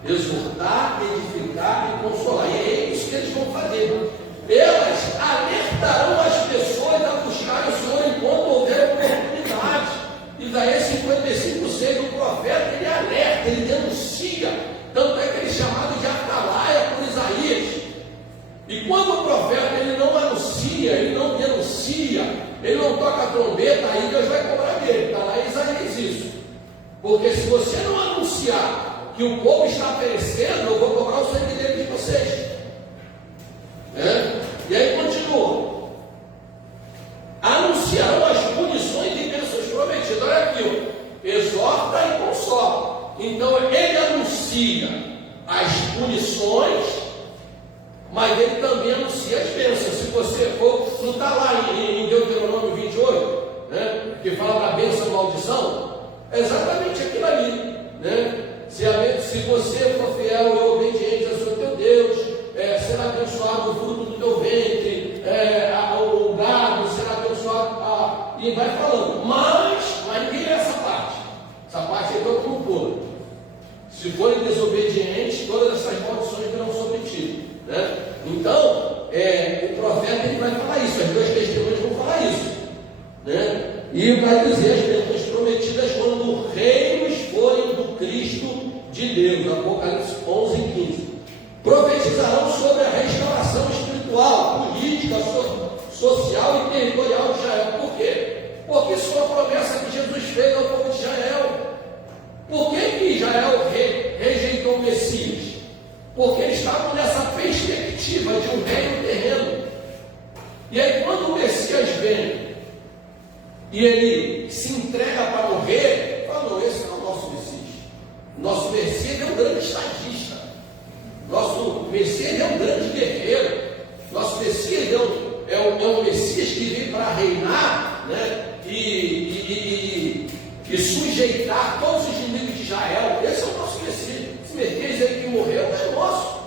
exortar, edificar e consolar. E é isso que eles vão fazer. Elas alertarão as pessoas a buscar o Senhor enquanto houver oportunidade. Isaías 55:6, o profeta, ele alerta, ele denuncia. Tanto é que ele é chamado de atalaia por Isaías. E quando o profeta ele não anuncia, ele não denuncia, ele não toca a trombeta, aí Deus vai cobrar dele. Está lá em Isaías isso. Porque se você não anunciar que o povo está perecendo, eu vou cobrar o sangue dele de vocês. E aí continua. Anunciarão as punições e bênçãos prometidas. Olha aqui, exorta e consola. Então ele anuncia as punições, mas ele também anuncia as bênçãos. Se você for, não está lá em Deuteronômio 28, que fala da bênção e maldição, é exatamente aquilo ali. Se você for fiel e obediente ao Senhor teu Deus, será abençoado o fruto do teu ventre, o gado será abençoado, e vai falando, mas ninguém lê essa parte. Essa parte aí todo mundo pula. Se forem desobedientes, todas essas maldições virão sobre ti. Então, o profeta ele vai falar isso, as duas testemunhas vão falar isso. E vai dizer as bênçãos prometidas quando reinos forem do Cristo de Deus. Apocalipse 11:15. Profetizarão sobre a restauração espiritual, política, social e territorial de Israel. Por quê? Porque isso é uma promessa que Jesus fez ao povo de Israel. Por que Israel rejeitou o Messias? Porque eles estavam nessa perspectiva de um reino terreno. E aí quando o Messias vem e ele se entrega para morrer, fala, não, esse não é o nosso Messias. Nosso Messias é um grande estadista. Nosso Messias é um grande guerreiro. Nosso Messias é um Messias que veio para reinar, e sujeitar todos os inimigos de Israel. Esse é o nosso Messias. Esse Messias aí que morreu é nosso.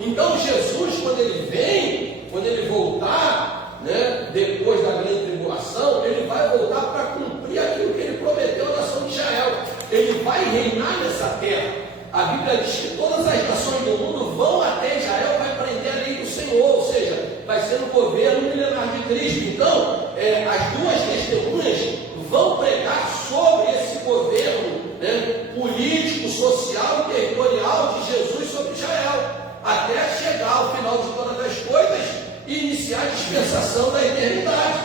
Então Jesus, quando ele vem, quando ele voltar, depois da grande tribulação, ele vai voltar para cumprir aquilo que ele prometeu à nação de Israel. Ele vai reinar nessa terra. A Bíblia diz que todas as nações do mundo vão até Israel, vai prender a lei do Senhor, ou seja, vai ser no governo milenar de Cristo. Então, as duas testemunhas vão pregar sobre esse governo político, social e territorial de Jesus sobre Israel, até chegar ao final de todas as coisas e iniciar a dispensação da eternidade.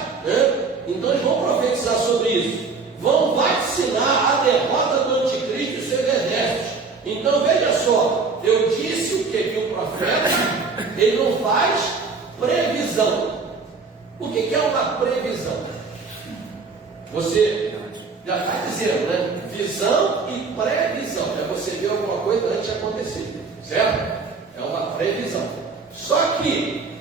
Então eles vão profetizar sobre isso, vão vaticinar a derrota do anticristo e seus exércitos. Então veja só, eu disse o que o profeta, ele não faz previsão. O que é uma previsão? Você já está dizendo, visão e previsão. É você ver alguma coisa antes de acontecer, certo? É uma previsão. Só que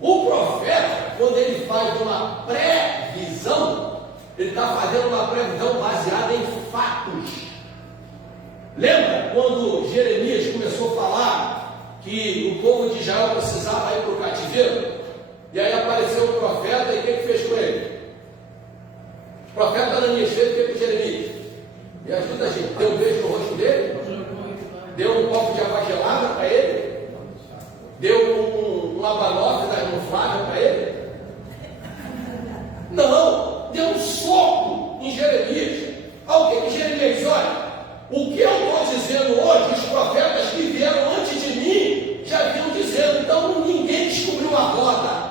o profeta, quando ele faz uma previsão, ele está fazendo uma previsão baseada em fatos. Lembra quando Jeremias começou a falar que o povo de Israel precisava ir para o cativeiro? E aí apareceu o profeta e o que fez com ele? O profeta Ananias fez o que com Jeremias? Me ajuda a gente, deu um beijo no rosto dele? Deu um copo de água gelada para ele? Deu uma banofa da irmã Flávia para ele? Não, deu um soco em Jeremias. O que Jeremias diz? Olha, o que eu estou dizendo hoje, os profetas que vieram antes de mim já vinham dizendo. Então ninguém descobriu a roda.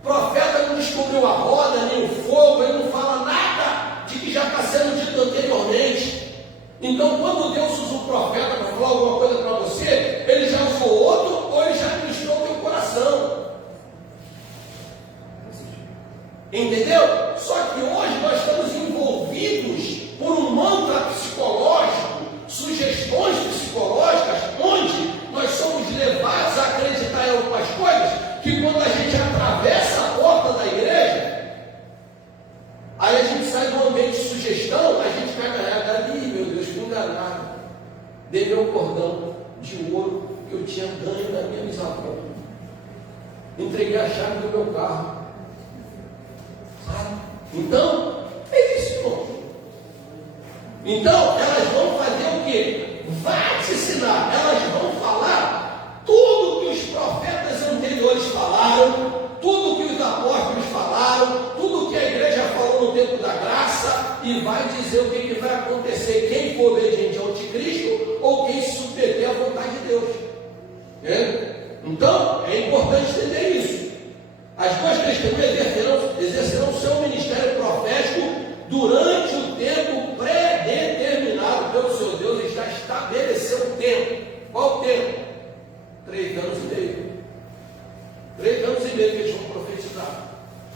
O profeta não descobriu a roda, nem o fogo, ele não fala nada de que já está sendo dito anteriormente. Então quando Deus usa o profeta para falar alguma coisa para você, ele já usou outro ou ele já ministrou o teu coração. Entendeu? Só que hoje nós estamos envolvidos por um mantra psicológico, sugestões psicológicas, onde nós somos levados a acreditar em algumas coisas que quando a gente atravessa a porta da igreja, aí a gente sai do ambiente de sugestão, a gente vai ganhar ali, meu Deus, fui enganado. Dei meu cordão de ouro que eu tinha ganho da minha bisavó. Entreguei a chave do meu carro. Então, é isso, irmão. Então, elas vão fazer o quê? Vaticinar. tempo. Qual o tempo? 3 anos e meio. 3 anos e meio que eles vão profetizar.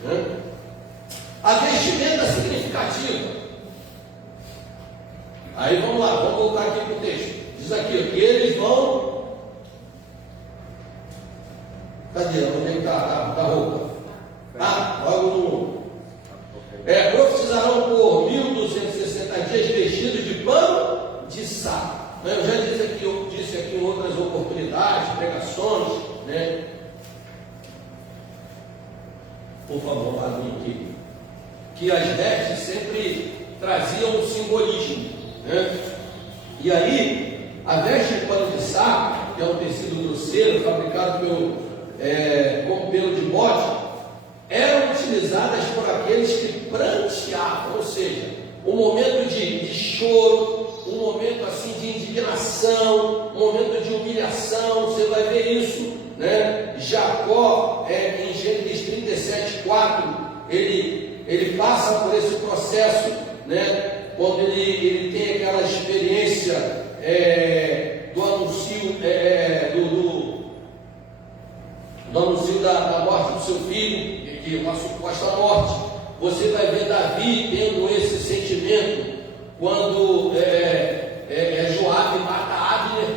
Né? A vestimenta significativa. Aí vamos lá, vamos voltar aqui para o texto. Diz aqui, que eles vão. Cadê? Onde é que está a roupa? Logo no. Profetizarão por 1260 dias vestidos de pano de saco. Eu já disse aqui em outras oportunidades, pregações, né? Por favor, Fabinho aqui. Que as vestes sempre traziam um simbolismo, né? E aí, a veste de pano de saco, que é um tecido grosseiro, fabricado com pelo de bode, eram utilizadas por aqueles que pranteavam, ou seja, um momento de choro, um momento assim de indignação, um momento de humilhação. Você vai ver isso, né? Jacó, em Gênesis 37:4, ele passa por esse processo, né? Quando ele tem aquela experiência do anúncio do anúncio da morte do seu filho, que uma suposta morte. Você vai ver Davi tendo esse sentimento quando Joabe mata Abner,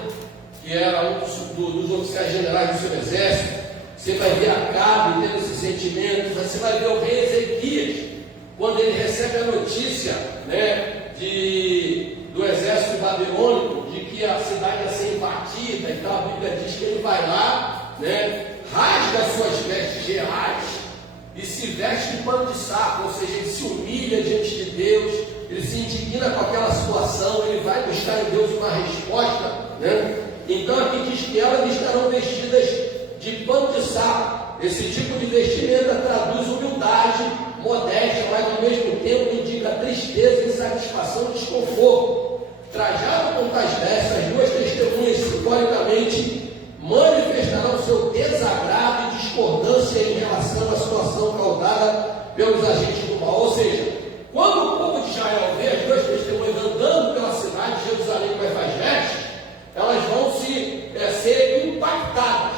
que era um dos oficiais generais do seu exército. Você vai ver Acabe tendo esse sentimento. Você vai ver o rei Ezequias, quando ele recebe a notícia, né, do exército babilônico, de que a cidade ia ser invadida e tal. A Bíblia diz que ele vai lá, né, rasga as suas vestes reais e se veste de pano de saco, ou seja, ele se humilha diante de Deus, ele se indigna com aquela situação, ele vai buscar em Deus uma resposta, né? Então aqui diz que elas estarão vestidas de pano de saco. Esse tipo de vestimenta traduz humildade, modéstia, mas ao mesmo tempo indica tristeza, insatisfação e desconforto. Trajado com tais vestes, as duas testemunhas simbolicamente manifestarão seu desagrado e discordância em relação à situação causada pelos agentes do mal. Ou seja, quando o povo de Israel vê as duas testemunhas andando pela cidade de Jerusalém com essas vestes, elas vão ser impactadas.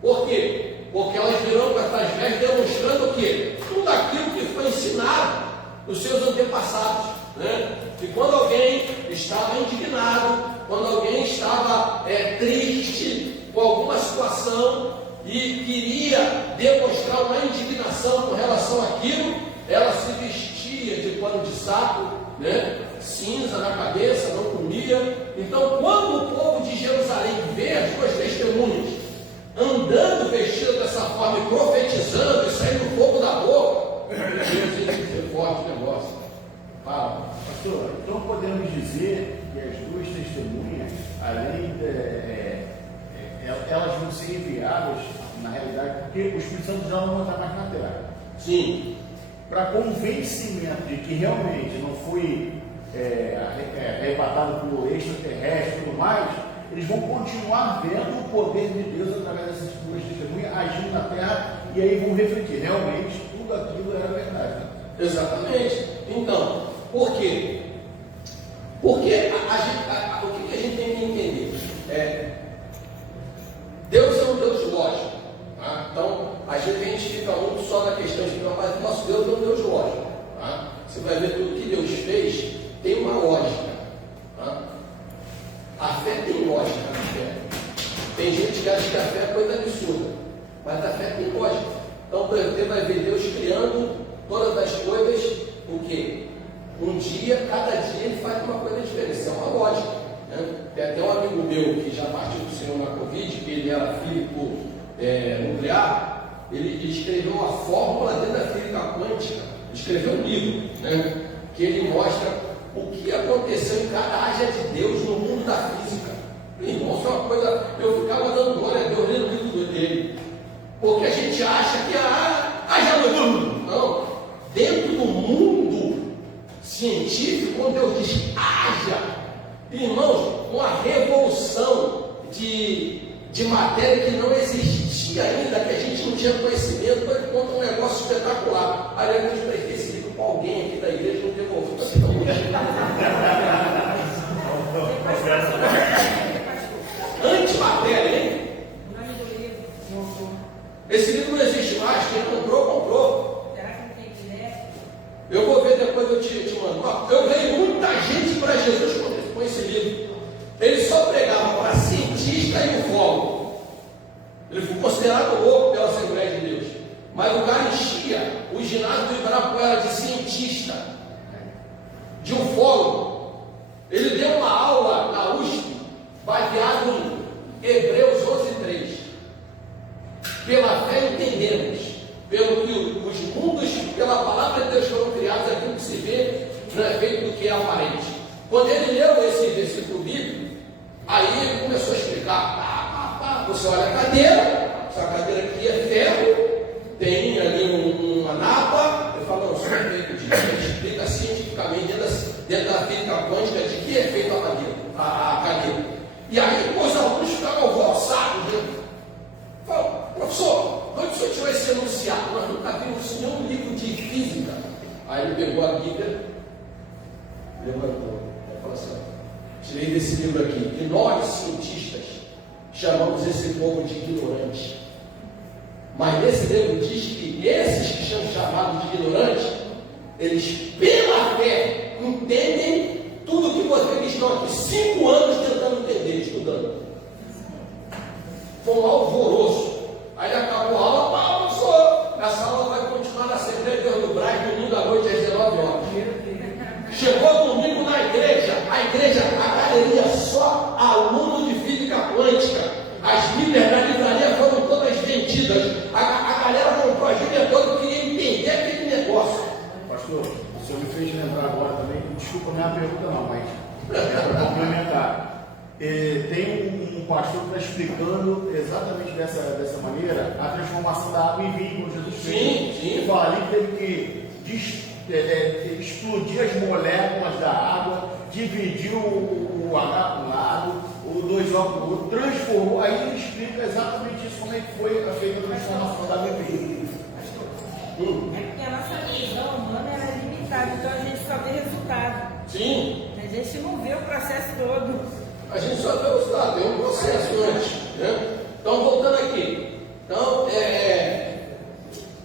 Por quê? Porque elas virão com essas vestes demonstrando o quê? Tudo aquilo que foi ensinado dos seus antepassados, né? E quando alguém estava indignado, quando alguém estava triste com alguma situação e queria demonstrar uma indignação com relação àquilo, ela se vestia de pano de saco, né? Cinza na cabeça, não comia. Então, quando o povo de Jerusalém vê as duas testemunhas andando vestidas dessa forma e profetizando e saindo fogo da boca, é forte o negócio. Fala. Pastor, então podemos dizer que as duas testemunhas, além elas vão ser enviadas, na realidade, porque o Espírito Santo já não vai estar mais na terra. Sim. Para convencimento de que realmente não foi arrebatado pelo extraterrestre e tudo mais, eles vão continuar vendo o poder de Deus através dessas duas testemunhas agindo na terra, e aí vão refletir, realmente tudo aquilo era verdade. Exatamente. Então, por quê? Porque o que a gente tem que entender? Deus é um Deus lógico. Tá? Então, às vezes a gente fica muito só na questão de mas nosso Deus é um Deus lógico. Tá? Você vai ver tudo que Deus fez tem uma lógica. Tá? A fé tem lógica na fé. Tem gente que acha que a fé é coisa absurda, mas a fé tem lógica. Então, você vai ver Deus criando todas as coisas, o quê? Um dia, cada dia ele faz uma coisa diferente. Isso é uma lógica, né? Tem até um amigo meu que já partiu do Senhor na Covid, que ele era físico nuclear. Ele escreveu uma fórmula dentro da física quântica, escreveu um livro, né? Que ele mostra o que aconteceu em cada área de Deus no mundo da física. Irmão, isso é uma coisa, eu ficava dando glória a Deus lendo o livro dele, porque a gente acha que haja luz. Não, dentro do mundo científico, quando Deus diz haja, irmãos, uma revolução de matéria que não existia ainda, que a gente não tinha conhecimento. Então ele conta um negócio espetacular. Aí eu emprestei esse livro para alguém aqui da igreja, não devolveu, assim, não. Ele só pregava para cientista e ufólogo. Ele foi considerado louco pela Assembleia de Deus. Mas o cara enchia o ginásio do Ibirapuera de cientista, de ufólogo. Ele deu uma aula na USP, baseado em Hebreus 11:3. Pela fé entendemos, pelo que os mundos, pela palavra de Deus foram criados, aquilo que se vê não é feito do que é aparente. Quando ele leu esse versículo bíblico, aí ele começou a explicar. Você olha a cadeira, essa cadeira aqui é ferro, tem ali uma napa. Ele fala, não, isso é feito de que? Ele explica cientificamente dentro da física quântica de que é feito a cadeira. E aí os alunos ficaram alvoroçados, né? Fala, professor, onde o senhor tirou esse enunciado? Nós nunca vimos nenhum livro de física. Aí ele pegou a Bíblia, levantou, e falou assim, tirei desse livro aqui, e nós, cientistas, chamamos esse povo de ignorante. Mas nesse livro diz que esses que são chamados de ignorantes, eles, pela fé, entendem tudo que vocês estão aqui 5 anos tentando entender, estudando. Foi um alvoroço. Aí acabou a aula, professor, essa aula vai continuar na Assembleia de Deus do Braz, domingo à noite às 19 horas. Chegou domingo na igreja, a galeria só aluno de física quântica. As Bíblias da livraria foram todas vendidas. A galera comprou a Bíblia toda, queria entender aquele negócio. Pastor, o senhor me fez lembrar agora também, desculpa, não é uma pergunta não, mas é para complementar. Tem um pastor que está explicando exatamente dessa maneira a transformação da água em vinho, como Jesus fez. Sim. Ele fala ali que teve que explodir as moléculas da água, dividiu o H para um lado, o 2O para o outro, transformou. Aí ele explica exatamente isso, como é que foi feita a transformação da água em vinho. É porque a nossa visão humana era limitada, então a gente só vê resultado. Sim. A gente não vê o processo todo. A gente só vê o resultado, tem um processo antes, né? Então, voltando aqui. Então,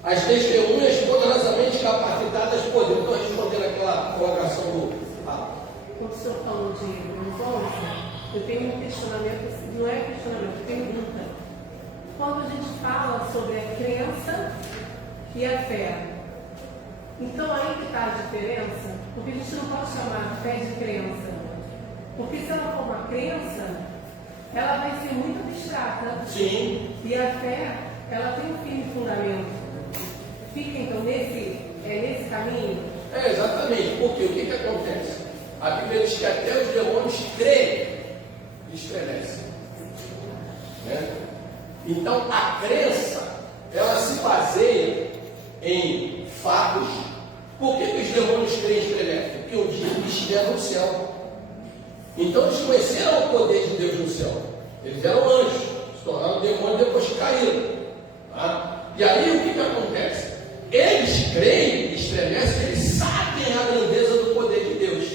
as testemunhas poderosamente capacitadas poderiam. Então, respondendo aquela colocação do... Quando o senhor falou de resposta, eu tenho um questionamento, não é questionamento, pergunta. Quando a gente fala sobre a crença e a fé, então aí que está a diferença, porque a gente não pode chamar a fé de crença. Porque se ela for uma crença, ela vai ser muito abstrata. Sim. E a fé, ela tem um firme fundamento. Fica então nesse caminho? Exatamente. Porque o que acontece? A Bíblia diz que até os demônios creem e estremecem. Né? Então, a crença, ela se baseia em fatos. Por que os demônios creem e estremecem? Porque um dia eles estiveram no céu. Então eles conheceram o poder de Deus no céu. Eles eram anjos, se tornaram demônios depois que caíram. Tá? E aí o que acontece? Eles creem, estremecem, eles sabem a grandeza do poder de Deus.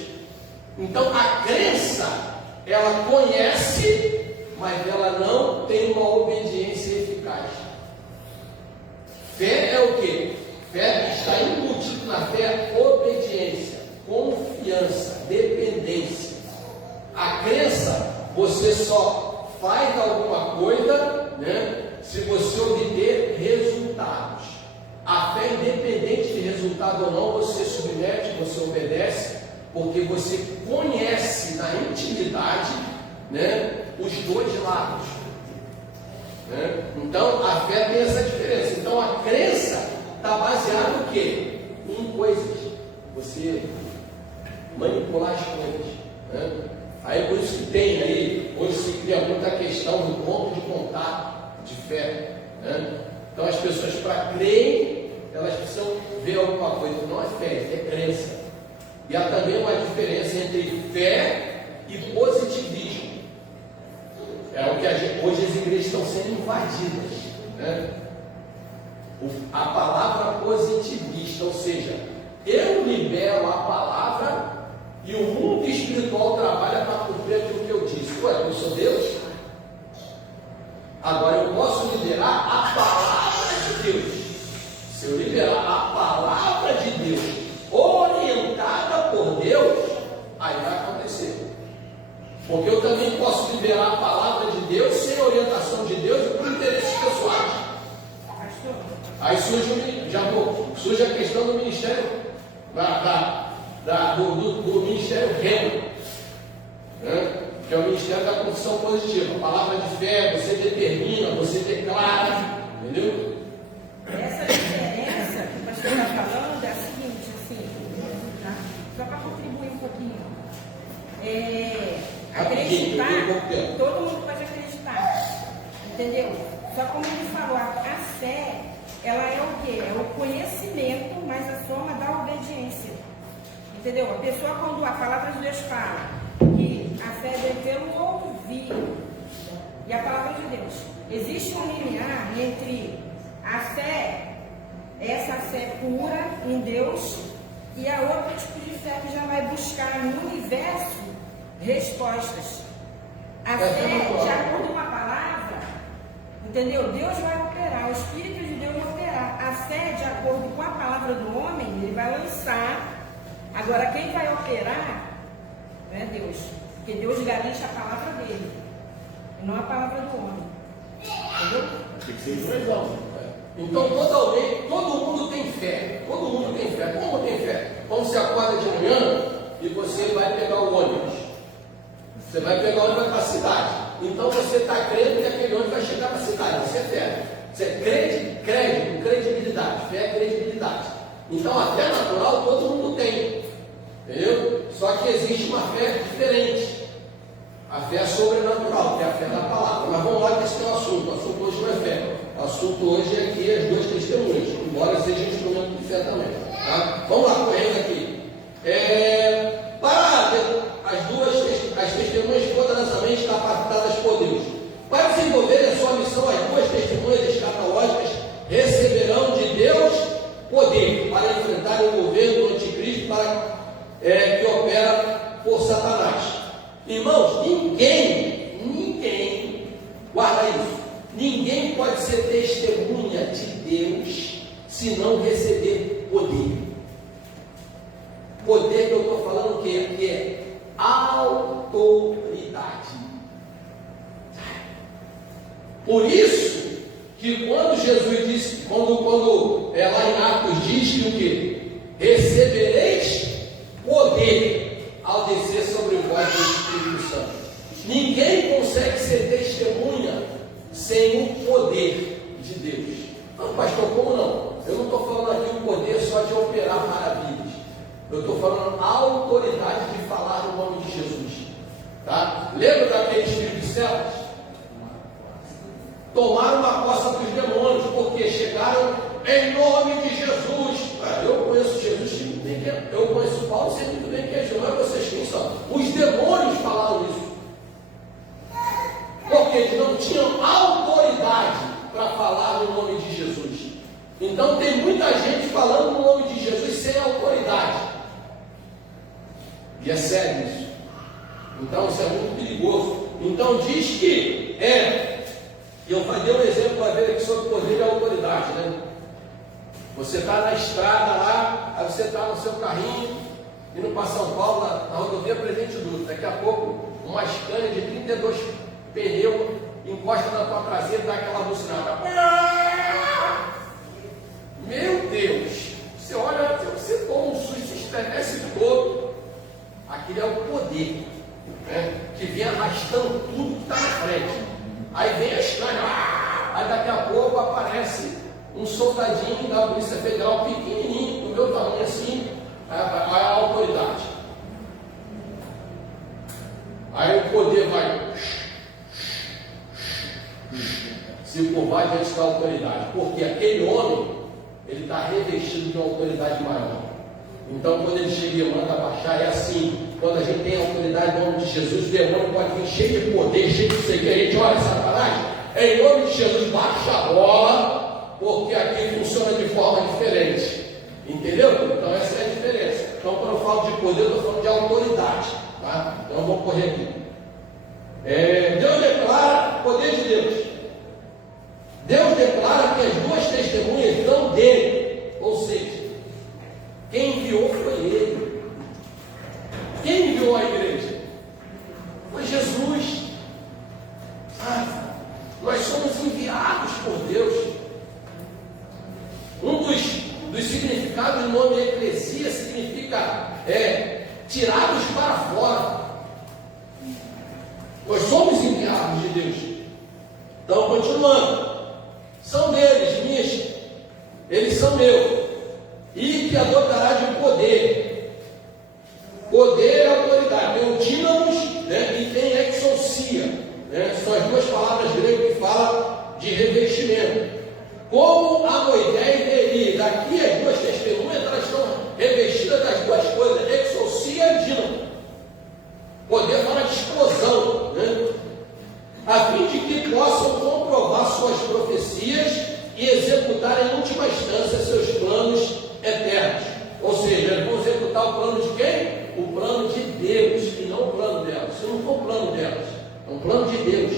Então a crença, ela conhece, mas ela não tem uma obediência eficaz. Fé é o quê? Fé está embutido na fé obediência, confiança, dependência. A crença, você só faz alguma coisa, né, se você obter resultados. A fé, independente de resultado ou não, você submete, você obedece, porque você conhece na intimidade, né, os dois lados. Né? Então, a fé tem essa diferença. Então, a crença está baseada no quê? Em coisas. Você manipular as coisas. Né? Aí por isso que tem aí, hoje se cria muita questão do ponto de contato de fé. Né? Então as pessoas, para crerem, elas precisam ver alguma coisa. Não é fé, é crença. E há também uma diferença entre fé e positivismo. É o que hoje as igrejas estão sendo invadidas. Né? A palavra positivista, ou seja, eu libero a palavra e o mundo espiritual trabalha para cumprir aquilo que eu disse. Ué, eu sou Deus? Agora eu posso liberar a palavra de Deus. Se eu liberar a palavra de Deus, orientada por Deus, aí vai acontecer. Porque eu também posso liberar a palavra de Deus sem orientação de Deus e por interesses pessoais. Aí surge a questão do ministério, do ministério remo, né? Que é o ministério da confissão positiva. A palavra de fé, você determina, você declara, entendeu? Essa diferença que o pastor está falando é a seguinte, assim, tá? Só para contribuir um pouquinho. Acreditar, todo mundo pode acreditar, entendeu? Só como ele falou, a fé, ela é o quê? É o conhecimento, mas a soma da obediência, entendeu? A pessoa, quando a palavra de Deus fala que a fé vem pelo ouvir e a palavra de Deus, existe um limiar entre a fé, essa fé pura em Deus, e a outro tipo de fé que já vai buscar no universo respostas. A fé, de acordo com a palavra, entendeu? Deus vai operar, o Espírito de Deus vai operar. A fé, de acordo com a palavra do homem, ele vai lançar. Agora, quem vai operar não é Deus, porque Deus garante a palavra dele, e não a palavra do homem. Entendeu? Tem que ser expressão. Então, todo mundo tem fé. Todo mundo tem fé. Como tem fé? Quando você acorda de manhã e você vai pegar o ônibus. Você vai pegar o ônibus para a cidade. Então, você está crendo que aquele ônibus vai chegar na cidade. Isso é fé. Você é crédito, credibilidade. Fé é credibilidade. Então, a fé natural todo mundo tem. Entendeu? Só que existe uma fé diferente. A fé sobrenatural, que é a fé da palavra. Mas vamos lá que esse é o assunto. O assunto hoje não é fé. O assunto hoje é aqui as duas testemunhas, embora seja um instrumento de fé também. Tá? Vamos lá, correndo aqui. Para as testemunhas poderosamente capacitadas por Deus. Para desenvolverem a sua missão, as duas testemunhas escatológicas receberão de Deus poder para enfrentarem o governo do anticristo que opera por Satanás. Irmãos, ninguém, guarda isso, ninguém pode ser testemunha de Deus se não receber poder. Poder que eu estou falando que é autoridade. Por isso que quando Jesus disse, quando lá em Atos diz que o que? Recebereis poder ao descer sobre vós o Espírito Santo. Ninguém consegue ser testemunha sem o poder de Deus. Não, pastor, como não? Eu não estou falando aqui o poder só de operar maravilhas. Eu estou falando a autoridade de falar no nome de Jesus. Tá? Lembra daqueles filhos de céus? Tomaram uma coça para os demônios, porque chegaram em nome de Jesus. Eu conheço Jesus, sei muito bem que é. Eu conheço Paulo, sei muito bem que é Jesus. Mas vocês quem são? Os demônios falaram isso. Porque eles não tinham autoridade para falar no nome de Jesus. Então tem muita gente falando no nome de Jesus sem autoridade. E é sério isso. Então isso é muito perigoso. Então diz que eu vou dar um exemplo para ver aqui sobre poder e autoridade, né? Você está na estrada lá, aí você está no seu carrinho, indo para São Paulo, na rodovia Presidente Dutra. Daqui a pouco, uma Scania de 32 pneus encosta na tua traseira e dá aquela bucinada. Meu Deus! Você olha, você toma um susto, se estremece todo. Aquilo é o poder, né? Que vem arrastando tudo que está na frente. Aí vem a Scania, aí daqui a pouco aparece um soldadinho da Polícia Federal pequenininho, do meu tamanho assim, a autoridade. Aí o poder vai se curvar diante da autoridade, porque aquele homem, ele está revestido de uma autoridade maior. Então quando ele chega e manda baixar, é assim, quando a gente tem autoridade no nome de Jesus, o demônio pode vir cheio de poder, cheio de segredo, a gente olha Satanás, em nome de Jesus, baixa a bola, porque aqui funciona de forma diferente. Entendeu? Então essa é a diferença. Então quando eu falo de poder, eu estou falando de autoridade. Tá? Então vamos correr aqui. Deus declara o poder de Deus. Deus declara que as duas testemunhas são dele. Ou seja, quem enviou foi ele. Quem enviou a igreja? Foi Jesus. somos enviados por Deus. Um dos significados do nome eclesia significa tirados para fora. Nós somos enviados de Deus. Então, continuando. São deles, minhas. Eles são meus. E que adotará de poder. Poder é autoridade. Tem o dínamos, né, e tem exousia. Né? São as duas palavras gregas que falam de revestimento. Como a Moisés e Eli. Daqui as duas testemunhas, elas estão revestidas das duas coisas. Exousia e dínamo. Poder fala de explosão, né? A fim de que possam comprovar suas profecias e executar em última instância seus planos eternos. Ou seja, eles vão executar o plano de quem? O plano de Deus, e não o plano delas. Isso não foi o plano delas, é um plano de Deus.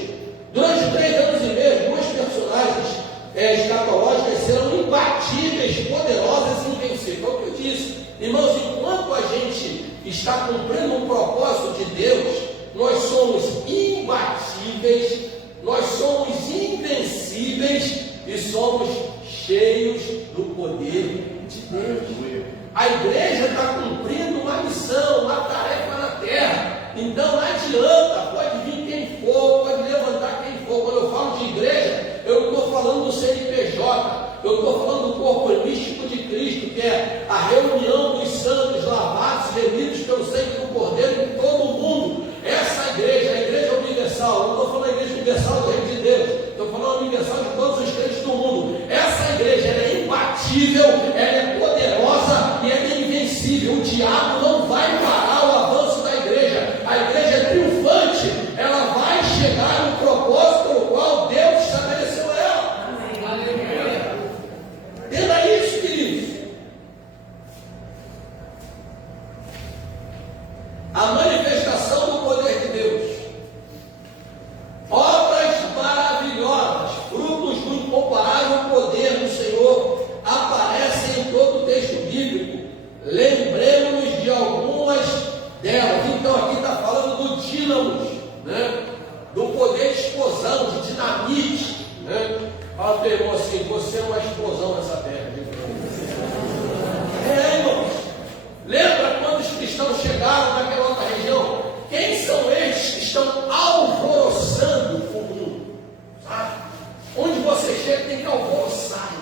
Durante 3 anos e meio, duas personagens escatológicas serão imbatíveis, poderosas e invencíveis. É o que eu disse. Irmãos, enquanto a gente está cumprindo um propósito de Deus, nós somos imbatíveis, nós somos invencíveis e somos cheios do poder de Deus. A igreja está cumprindo uma missão, uma tarefa na terra. Então não adianta, pode vir quem for, pode levantar quem for. Quando eu falo de igreja, eu não estou falando do CNPJ, eu estou falando do corpo místico de Cristo, que é a reunião dos santos lavados, remidos pelo sangue do Cordeiro em todo o mundo. Essa igreja, a igreja universal, eu não estou falando da igreja universal do Reino de Deus, estou falando universal de todos os crentes do mundo. Essa igreja, ela é imbatível, ela é poderosa e ela é invencível. O diabo não vai parar o avanço da igreja. A igreja é triunfante, ela vai chegar no propósito pelo qual Deus estabeleceu ela. Entenda isso, queridos. A manifestação do poder de Deus, obras maravilhosas, frutos do incomparável poder do Senhor, aparecem em todo o texto bíblico. Lembremos-nos de algumas delas. Então aqui está falando do dínamos, né? Do poder de explosão, de dinamite, né? Fala para o irmão assim: você é uma explosão nessa terra. Irmãos, lembra quando os cristãos chegaram naquela outra região? Quem são estes que estão alvoroçando o mundo? Sabe? Onde você chega tem que alvoroçar,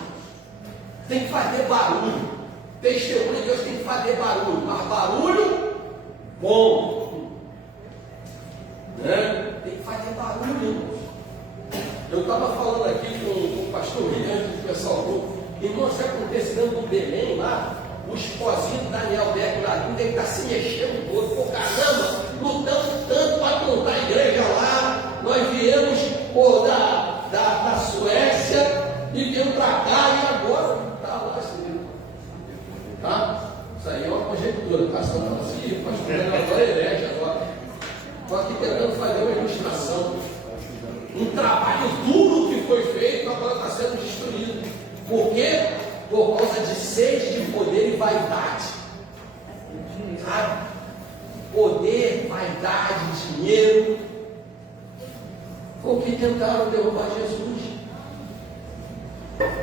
tem que fazer barulho. Testemunho de Deus tem que fazer barulho, mas barulho bom, né? Tem que fazer barulho, irmãos. Eu estava falando aqui com o pastor William, do pessoal do irmão, se acontecer dentro do Belém lá, os pozinhos do Daniel Beck lá, deve estar se mexendo todo. Pô, caramba, lutamos tanto para montar a igreja lá. Nós viemos da Suécia e viemos para cá e agora está lá, tá? Isso aí é uma conjectura. O pastor não assim, o pastor agora é herege agora. Estou aqui tentando fazer uma ilustração. Um trabalho duro que foi feito agora está sendo destruído. Por quê? Por causa de sede de poder e vaidade. Sabe? Poder, vaidade, dinheiro. Foi o que tentaram derrubar Jesus.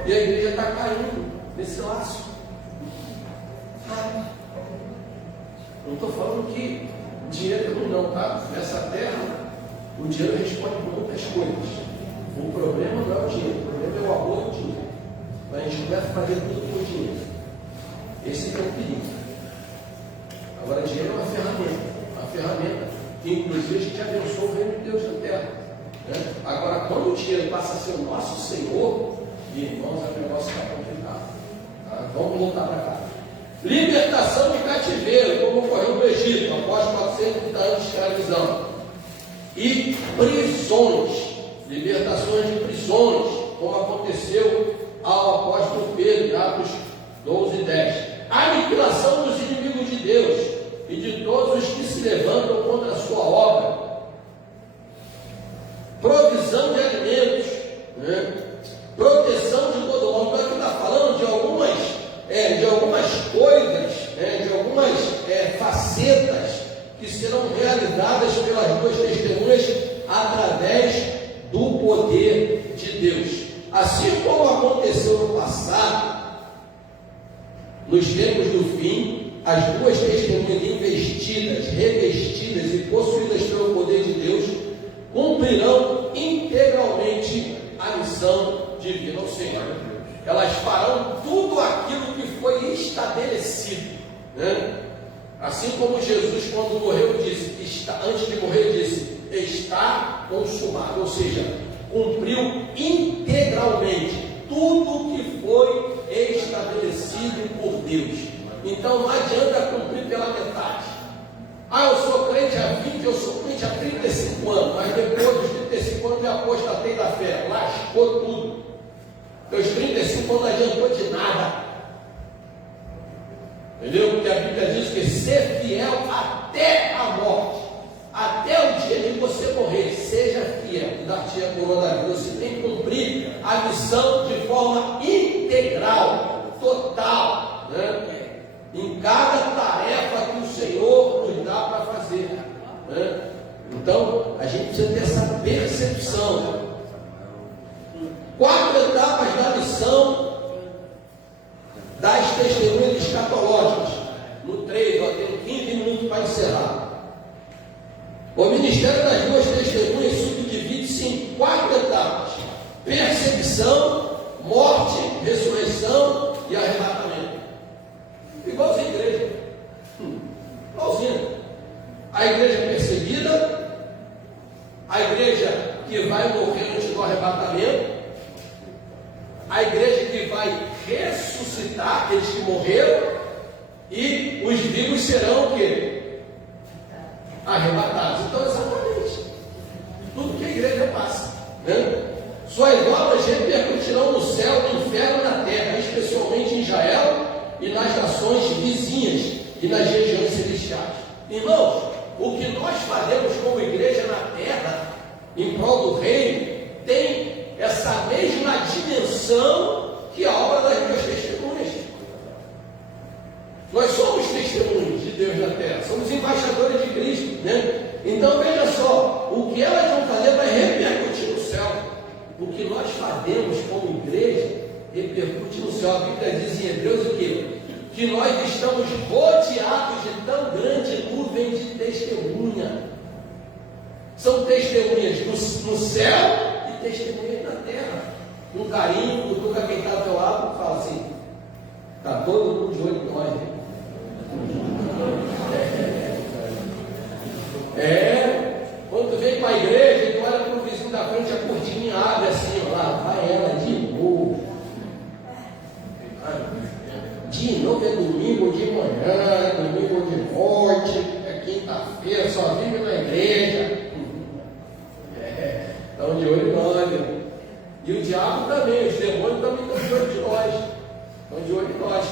E a igreja está caindo nesse laço. Sabe? Não estou falando que dinheiro não, tá? Nessa terra, o dinheiro responde muitas coisas. O problema não é o dinheiro, o problema é o amor ao dinheiro. Mas a gente deve fazer tudo com dinheiro. Esse é o perigo. Agora, dinheiro é uma ferramenta que, inclusive, a gente abençoa o reino de Deus na terra. Né? Agora, quando o dinheiro passa a ser o nosso Senhor, irmãos, o negócio está complicado. Tá? Vamos voltar para cá. Libertação de cativeiro, como ocorreu no Egito, após 430 anos de escravidão. E prisões, libertações de prisões, como aconteceu ao apóstolo Pedro, Atos 12:10. Aniquilação dos inimigos de Deus e de todos os que se levantam contra a sua obra. Provisão de alimentos, né? Proteção de todo mundo. Então aqui está falando de algumas coisas, de algumas facetas que serão realizadas pelas duas testemunhas através do poder de Deus. Assim como aconteceu no passado, nos tempos do fim, as duas testemunhas investidas, revestidas e possuídas pelo poder de Deus cumprirão integralmente a missão divina. Ou seja, elas farão tudo aquilo que foi estabelecido, né? Assim como Jesus, quando morreu, disse, antes de morrer, disse: está consumado. Ou seja, cumpriu integralmente tudo que foi estabelecido por Deus. Então não adianta cumprir pela metade. Eu sou crente há 20, eu sou crente há 35 anos, mas depois dos 35 anos eu apostatei da fé, lascou tudo. Meus 35 anos não adiantou de nada. Entendeu? Porque a Bíblia diz que ser fiel até a morte, até o dia de você morrer, seja fiel, e dar-te a coroa da vida. Você tem que cumprir a missão de forma integral, total, né? Em cada tarefa que o Senhor nos dá para fazer, né? Então, a gente precisa ter essa percepção. 4 etapas da missão das testemunhas escatológicas. No 3, tenho 15 minutos para encerrar. O ministério das duas testemunhas subdivide-se em 4 etapas: perseguição, morte, ressurreição e arrebatamento. Igualzinho a igreja. Igualzinho. A igreja perseguida, a igreja que vai morrer antes do arrebatamento, a igreja que vai ressuscitar aqueles que morreram, e os vivos serão o quê? Arrebatados. Então, exatamente tudo que a igreja passa, né? Suas obras repercutirão no céu, no inferno e na terra, especialmente em Israel e nas nações vizinhas e nas regiões celestiais. Irmãos, o que nós fazemos como igreja na terra, em prol do reino, tem essa mesma dimensão que a obra das duas testemunhas. Nós somos testemunhas de Deus na terra, somos embaixadores de Cristo, né? Então veja só, o que elas vão fazer vai repercutir no céu. O que nós fazemos como igreja repercute no céu. A Bíblia diz em Hebreus o quê? Que nós estamos rodeados de tão grande nuvem de testemunha. São testemunhas no céu e testemunhas na terra. Um carinho, cutuca quem está ao teu lado e fala assim: está todo mundo de olho em nós, né? Quando tu vem para a igreja e tu olha para o vizinho da frente, a cortininha abre assim, lá vai ela de novo. De novo é domingo de manhã, é domingo de noite, é quinta-feira, só vive na igreja. Estão de olho em nós, né? E o diabo também, os demônios também estão de olho de nós. Estão de olho em nós.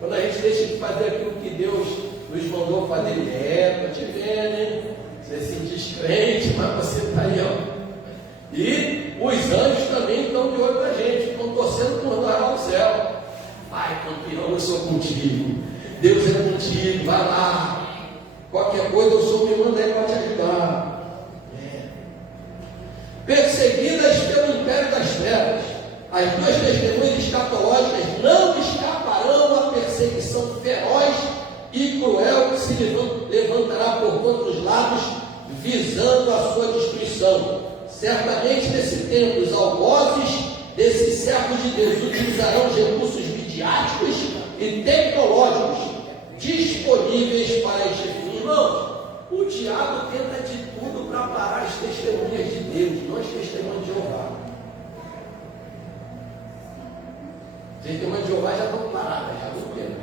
Quando a gente deixa de fazer aquilo que Deus nos mandou fazer, estou te vendo, hein? Você se diz crente, mas você está aí, ó. E os anjos também estão de olho na gente, estão torcendo por nós lá no céu. Pai, campeão, eu sou contigo. Deus é contigo, vai lá. Qualquer coisa, o Senhor me manda aí para te ajudar. Perseguidas pelo império das trevas, as duas testemunhas escatológicas não escaparão à perseguição feroz e cruel que se levantará por todos os lados, visando a sua destruição. Certamente, nesse tempo, os algozes desses servos de Deus utilizarão os recursos midiáticos e tecnológicos disponíveis para este fim. Irmãos, o diabo tenta de tudo para parar as testemunhas de Deus, nós testemunhas de Jeová. Testemunhas de Jeová já estão paradas, já não tem.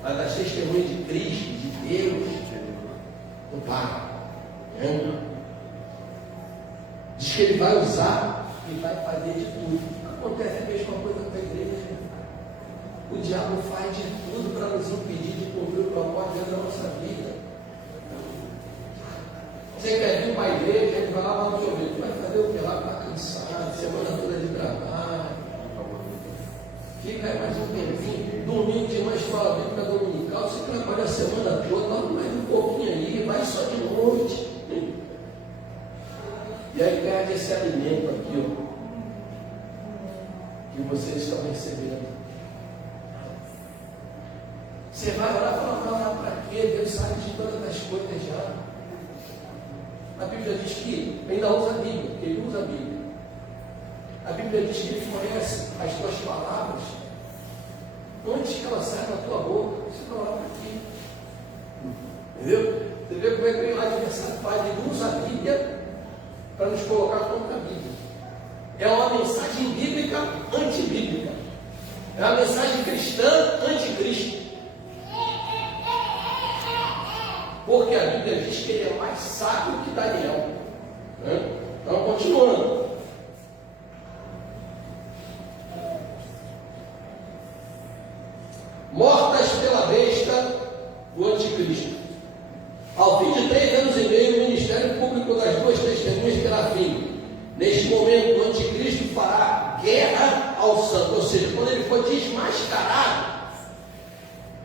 Mas as testemunhas de Cristo, de Deus, não param. Diz que ele vai usar e vai fazer de tudo. Acontece a mesma coisa com a igreja. O diabo faz de tudo para nos impedir de cumprir o propósito da nossa vida. Você quer vir para a igreja, ele vai lá no seu vídeo, vai fazer o que lá? Está cansado, semana toda de trabalho. Fica aí mais um tempinho, domingo de manhã, escola bíblica dominical, você trabalha a semana toda, dá mais um pouquinho aí, vai só de noite. E aí perde esse alimento aqui, ó, que vocês estão recebendo. Você vai orar e falar, orar para quê? Deus sabe de todas as coisas já. A Bíblia diz que ainda usa a Bíblia, que ele usa a Bíblia. A Bíblia diz que ele conhece as tuas palavras antes que elas saiam da tua boca. Você vai orar para quê? Entendeu? Você vê como é que o adversário faz? Ele usa a Bíblia para nos colocar contra a Bíblia. É uma mensagem bíblica antibíblica. É uma mensagem cristã anticristo. Porque a Bíblia diz que ele é mais sábio que Daniel. Então, continuando. Mortas pela besta, o anticristo. Ao fim de 3 anos e meio, o ministério público das duas testemunhas terá fim. Neste momento, o anticristo fará guerra ao santo. Ou seja, quando ele for desmascarado,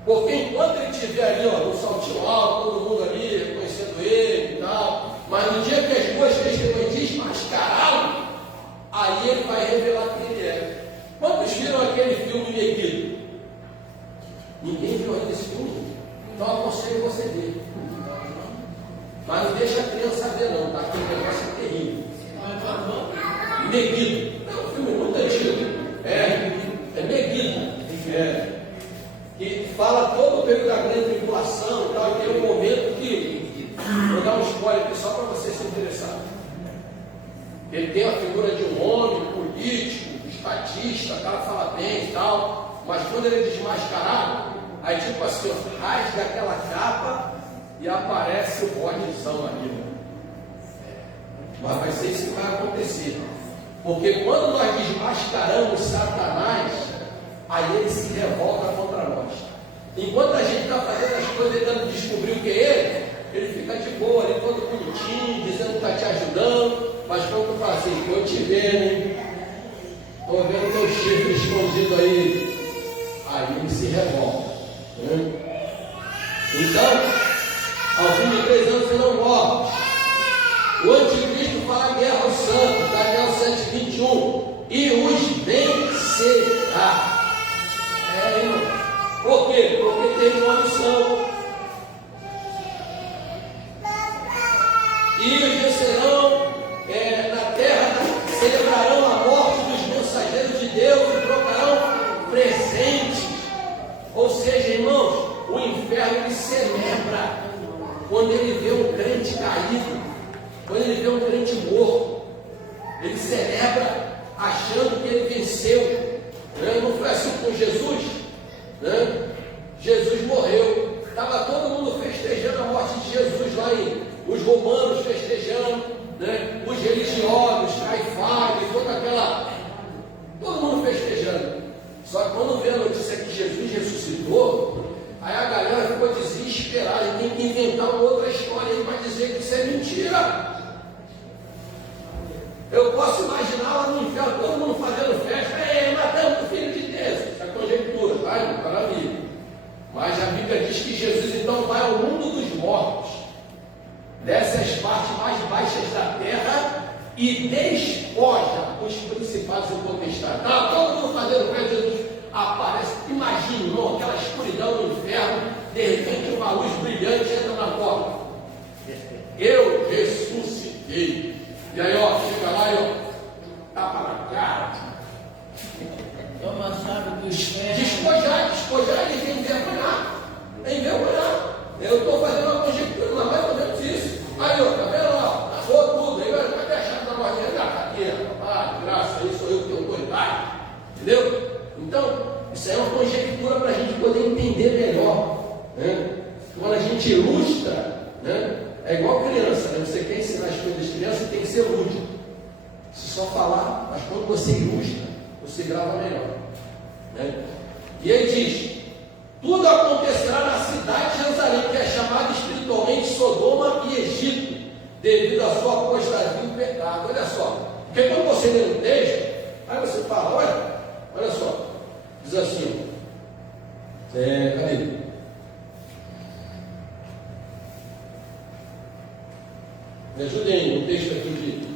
porque enquanto ele estiver ali, ó, no saltinho alto, todo mundo ali reconhecendo ele e tal, mas no dia que as duas testemunhas desmascará-lo, aí ele vai revelar quem ele é. Quantos viram aquele filme Megiddo? Ninguém viu ainda esse filme? Então aconselho você ver. Mas não deixa a criança ver não, tá? Aquele negócio é terrível. Megiddo. É um filme muito antigo. É Megiddo. Que fala todo o período da grande tribulação e tal, que é um momento que, vou dar um spoiler aqui só para você se interessar. Ele tem a figura de um homem político, estatista, o cara fala bem e tal, mas quando ele é desmascarado, aí tipo assim, ó, rasga aquela capa e aparece o bodezão ali. Né? Mas vai ser isso que vai acontecer. Porque quando nós desmascaramos Satanás, aí ele se revolta contra nós. Enquanto a gente está fazendo as coisas tentando descobrir o que é ele fica de boa ali, todo bonitinho, dizendo que está te ajudando, mas quando tu fala assim, estou te vendo, hein? Estou vendo teu chifre escondido aí ele se revolta. Né? Então, ao fim de 3 anos você não morre. O anticristo fala guerra aos santos, Daniel 7:21, e os vencerá. Irmão. Por quê? Porque teve uma missão. E os vencerão na terra, celebrarão a morte dos mensageiros de Deus e trocarão presentes. Ou seja, irmãos, o inferno ele celebra quando ele vê um crente caído, quando ele vê um crente morto. Ele celebra achando que ele venceu. Não foi assim com Jesus? Né? Jesus morreu, estava todo mundo festejando a morte de Jesus lá os romanos festejando, né? Os religiosos, Caifás, todo mundo festejando. Só que quando vê a notícia que Jesus ressuscitou, aí a galera ficou desesperada e tem que inventar uma outra história aí para dizer que isso é mentira. Eu posso imaginar lá no inferno, todo mundo fazendo festa, matamos o Filho de Deus. Isso é conjectura, tá? Maravilha. Mas a Bíblia diz que Jesus então vai ao mundo dos mortos, desce as partes mais baixas da terra e despoja os principais e potestades. Tá todo mundo fazendo festa, Jesus aparece. Imagina, irmão, aquela escuridão do inferno, de repente uma luz brilhante entra na porta. Eu ressuscitei. E aí, ó, chega lá e ó, tapa na cara. Toma chave do inferno. Despojar e envergonhar. Eu estou fazendo uma conjectura, mas mais ou menos isso. Aí, ó, tá vendo? Ó, passou tudo. Aí, olha, cadê a chave da guardinha? Cadê? Graça, aí sou eu que tenho autoridade. Entendeu? Então, isso aí é uma conjectura para a gente poder entender melhor. Né? Quando a gente ilustra, né? É igual criança, né? Você quer ensinar as coisas das crianças, tem que ser lúdico. Se só falar, mas quando você ilustra, você grava melhor. Né? E aí diz: tudo acontecerá na cidade de Jerusalém, que é chamada espiritualmente Sodoma e Egito, devido à sua apostasia e pecado. Olha só, porque quando você lê o texto, aí você fala, olha só, diz assim, cadê? Me ajudem no texto aqui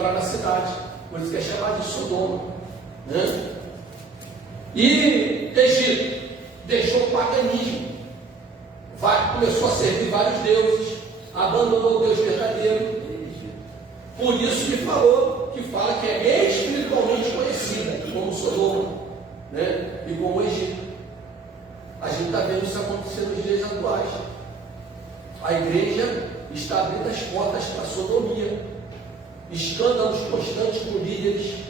entrar na cidade. Por isso que é chamado de Sodoma, né? E Egito deixou o paganismo, começou a servir vários deuses, abandonou o Deus verdadeiro. Por isso que fala que é espiritualmente conhecida como Sodoma, né? E como Egito. A gente está vendo isso acontecer nos dias atuais. A igreja está abrindo as portas para a sodomia, escândalos constantes com líderes,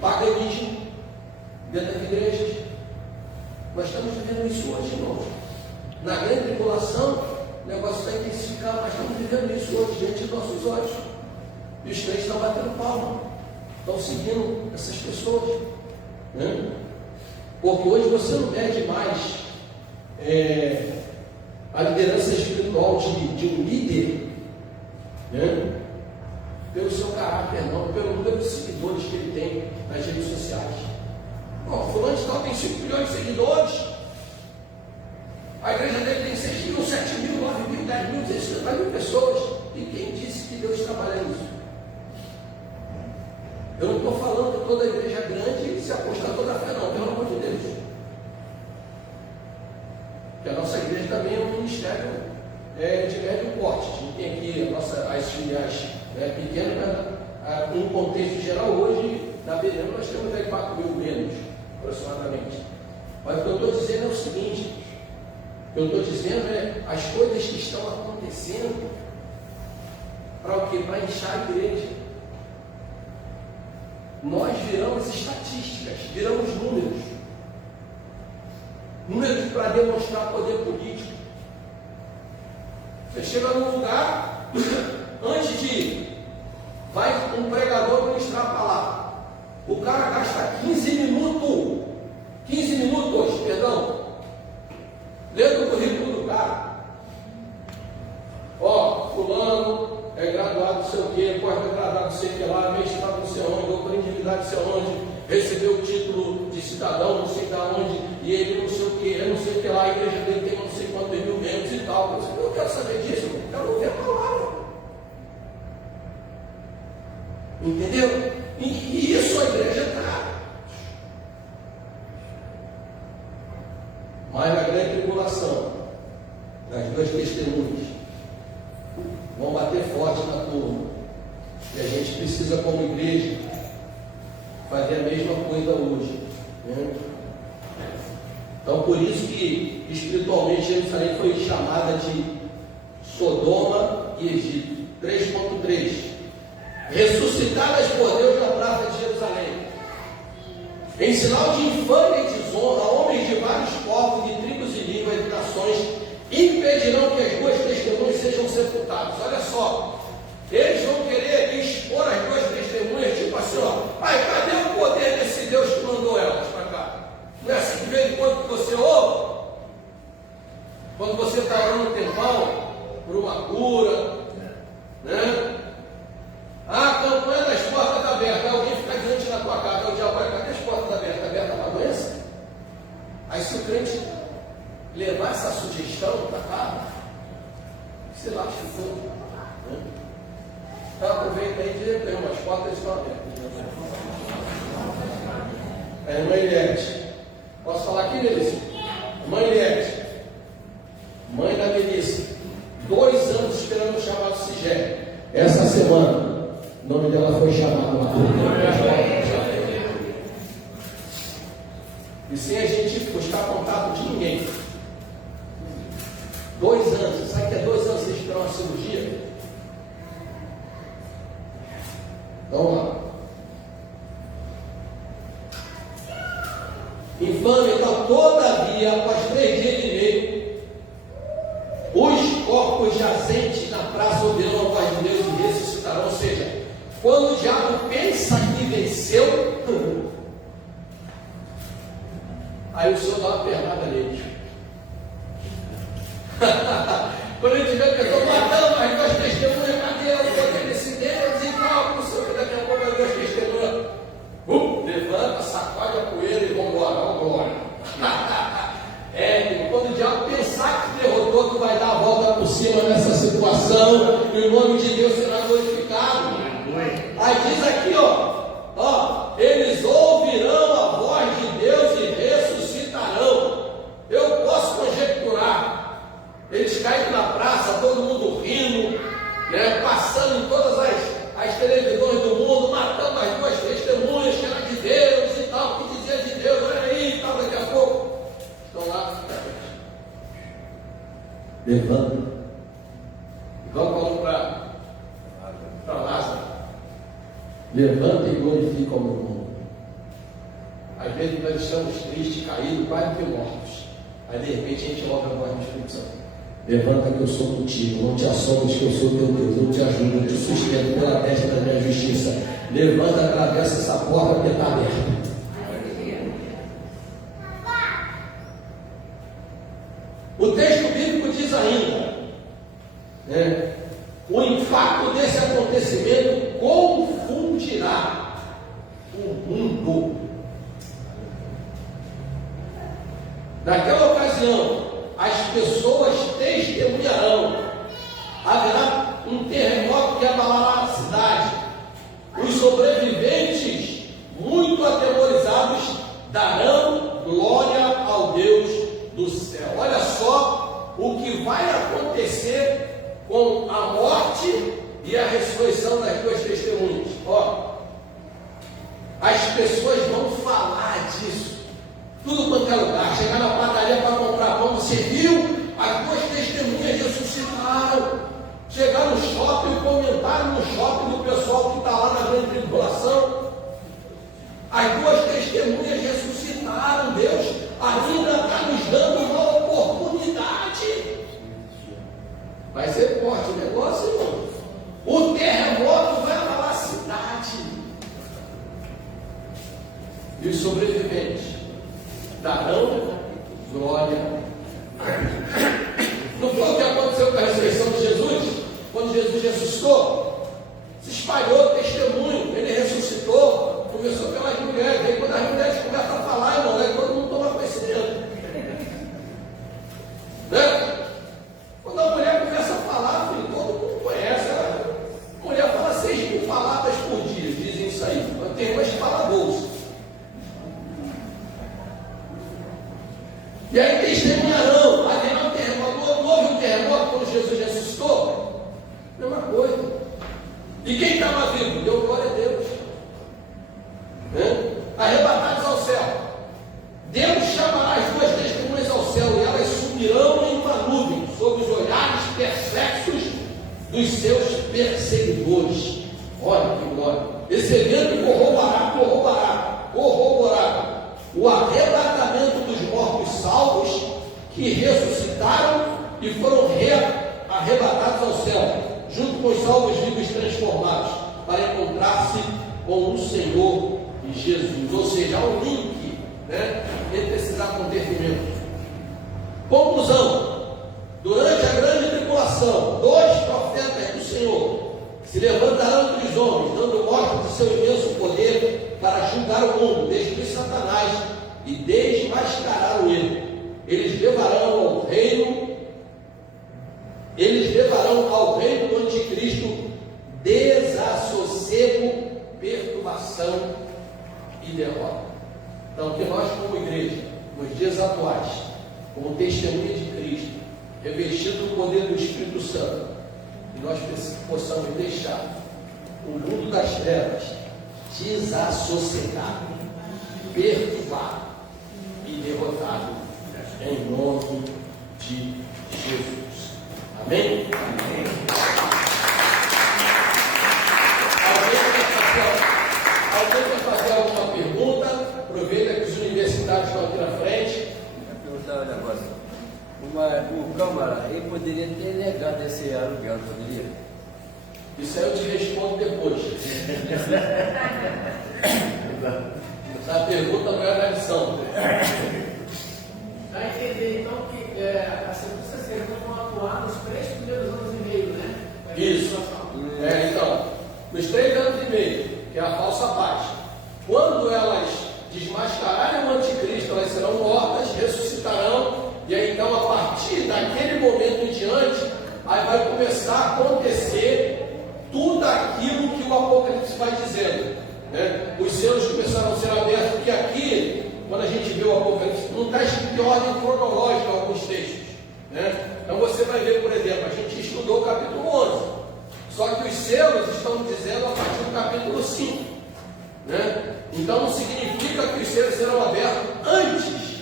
paganismo dentro das igrejas. Nós estamos vivendo isso hoje, irmão. Na grande tribulação, o negócio vai intensificar, mas estamos vivendo isso hoje diante dos nossos olhos. E os crentes estão batendo palma, estão seguindo essas pessoas, né? Porque hoje você não mede mais a liderança espiritual de um líder, né? Pelo seu caráter, não, pelo número de seguidores que ele tem nas redes sociais. Bom, fulano de tal tem 5 milhões de seguidores, a igreja dele tem 6 mil, 7 mil, 9 mil, 10 mil, 16 mil pessoas. E quem disse que Deus trabalha nisso? Eu não estou falando que toda igreja grande se apostar toda a fé, não, pelo amor de Deus. Porque a nossa igreja também é um ministério de médio porte. A gente tem aqui as filiais pequenas, em contexto geral, hoje, na Belém, nós temos aí 4 mil menos, aproximadamente. Mas o que eu estou dizendo é o seguinte: o que eu estou dizendo é as coisas que estão acontecendo para o quê? Para inchar a igreja. Nós viramos estatísticas, viramos números para demonstrar poder político. Você chega num lugar, antes de ir, vai um pregador ministrar a palavra, o cara gasta 15 minutos, lendo o currículo do cara. Fulano é graduado não sei o quê, pós-graduado não sei o que lá, mestrado não sei onde, doutor em divinidade não sei onde, recebeu o título de cidadão não sei de onde, e ele não sei o que, não sei o que lá, a igreja dele tem não sei quantos mil membros e tal. Eu não quero saber disso, eu quero ouvir a palavra. Entendeu? E isso a igreja está. Mas na grande tribulação, as duas testemunhas vão bater forte na turma. E a gente precisa, como igreja, fazer a mesma coisa hoje, né? Então, por isso que espiritualmente Jerusalém foi chamada de Sodoma e Egito. 3.3 ressuscitadas por Deus na praça de Jerusalém, em sinal de infâmia e desonra, homens de vários povos, de tribos e línguas e nações impedirão que as duas testemunhas sejam sepultadas. Olha só, eles vão querer expor as duas testemunhas, tipo assim, mas cadê o poder desse Deus que mandou elas para cá? Não é assim de vez em quando que você ouve? Quando você está orando um tempão por uma cura, né? A campanha das portas abertas, alguém fica diante da tua casa, o diabo vai, cadê as portas abertas? Aberta para a doença? Aí se o crente levar essa sugestão para cá, sei lá, chutou, né? Então aproveita aí e diz, as portas estão abertas. Irmã Eliette, posso falar aqui, Melissa? Irmã Eliette, mãe da Melissa, 2 anos esperando o chamado Sigé. Essa semana o nome dela foi chamado lá. E sem a gente buscar contato de ninguém. 2 anos. Sabe que é 2 anos sem esperar uma cirurgia? Vamos lá. Infame, então, todavia, após 3 dias e meio, os corpos jazentes na praça ouvirão a voz de Deus e ressuscitarão. Ou seja, quando o diabo pensa que venceu, aí o Senhor dá uma pernada nele. Quando ele tiver que eu estou matando as duas testemunhas, cadê o poder desse Deus e tal, não sei o que, daqui a pouco as duas testemunhas levanta, sacode a poeira e vambora. Quando o diabo pensar que derrotou, tu vai dar a volta por cima nessa situação, e o nome de Deus será glorificado. Levanta e glorifica o meu nome. Às vezes nós estamos tristes, caídos, quase que mortos. Aí de repente a gente ouve a voz do Espírito Santo. Levanta que eu sou contigo, não te assombres que eu sou teu Deus, eu te ajudo, eu te sustento pela destra da minha justiça. Levanta, atravessa essa porta que está aberta. O texto bíblico diz ainda, né, o impacto desse acontecimento confundirá o mundo. Naquela ocasião, as pessoas testemunharão. Haverá um terremoto que abalará a cidade. Os sobreviventes, muito atemorizados, darão glória ao Deus do céu. Olha só o que vai acontecer com a morte e a ressurreição das duas testemunhas. Ó, as pessoas vão falar disso. Tudo quanto é lugar. Chegar na padaria para comprar pão, você viu? As duas testemunhas ressuscitaram. Chegar no shopping, comentaram no shopping do pessoal que está lá na grande tribulação. As duas testemunhas ressuscitaram. Deus ainda está nos dando uma oportunidade. Vai ser forte o negócio, irmão. O terremoto vai abalar a cidade. E os sobreviventes darão glória a Deus. Não foi o que aconteceu com a ressurreição de Jesus? Quando Jesus ressuscitou, se espalhou testemunho, ele ressuscitou, começou pelas mulheres. Aí quando as mulheres começam a falar, irmão, aí todo mundo toma conhecimento. Né? Quando a mulher começa a falar, filho, todo mundo conhece. A mulher fala 6.000 palavras por dia, dizem isso aí. Mas tem umas que falam 12. E aí testemunharão. Haverá um terremoto. Houve um terremoto quando Jesus ressuscitou? Mesma coisa. E quem estava vivo? Deu glória a Deus. Arrebatados ao céu. Deus chamará as duas testemunhas ao céu e elas subirão em uma nuvem sob os olhares perplexos dos seus perseguidores. Olha que glória. Esse evento corroborará o arrebatamento dos mortos salvos que ressuscitaram e foram arrebatados ao céu, junto com os salvos vivos transformados, para encontrar-se com o Senhor Jesus. Ou seja, há um link, né, entre esses acontecimentos. Conclusão: durante a grande tribulação, 2 profetas do Senhor se levantarão entre os homens, dando mostra de seu imenso poder para julgar o mundo, destruir Satanás e desmascarar o erro. Eles levarão ao reino do anticristo desassossego, perturbação e derrota. Então, que nós como igreja, nos dias atuais, como testemunha de Cristo, revestido do poder do Espírito Santo, e nós possamos deixar o mundo das trevas desassossegar, perturbado e derrotado, em nome de Jesus. Amém? Amém. Alguém quer fazer alguma pergunta? Aproveita que os universitários estão aqui na frente. Eu vou perguntar um negócio. O Câmara, ele poderia ter negado esse aluguel, não poderia? Isso aí eu te respondo depois. Essa pergunta não é da lição. Dá a entender então que as circunstâncias certas vão atuar nos 3 primeiros anos e meio, né? Isso. Então, nos 3 anos e meio, que é a falsa paz. Quando elas desmascararem o anticristo, elas serão mortas, ressuscitarão, e aí então a partir daquele momento em diante, aí vai começar a acontecer tudo aquilo que o Apocalipse vai dizendo, né? Os selos começaram a ser abertos, porque aqui, quando a gente vê o Apocalipse, não está escrito em ordem cronológica alguns textos, né? Então você vai ver, por exemplo, a gente estudou o capítulo 11, só que os selos estão dizendo a partir do capítulo 5, né? Então não significa que os selos serão abertos antes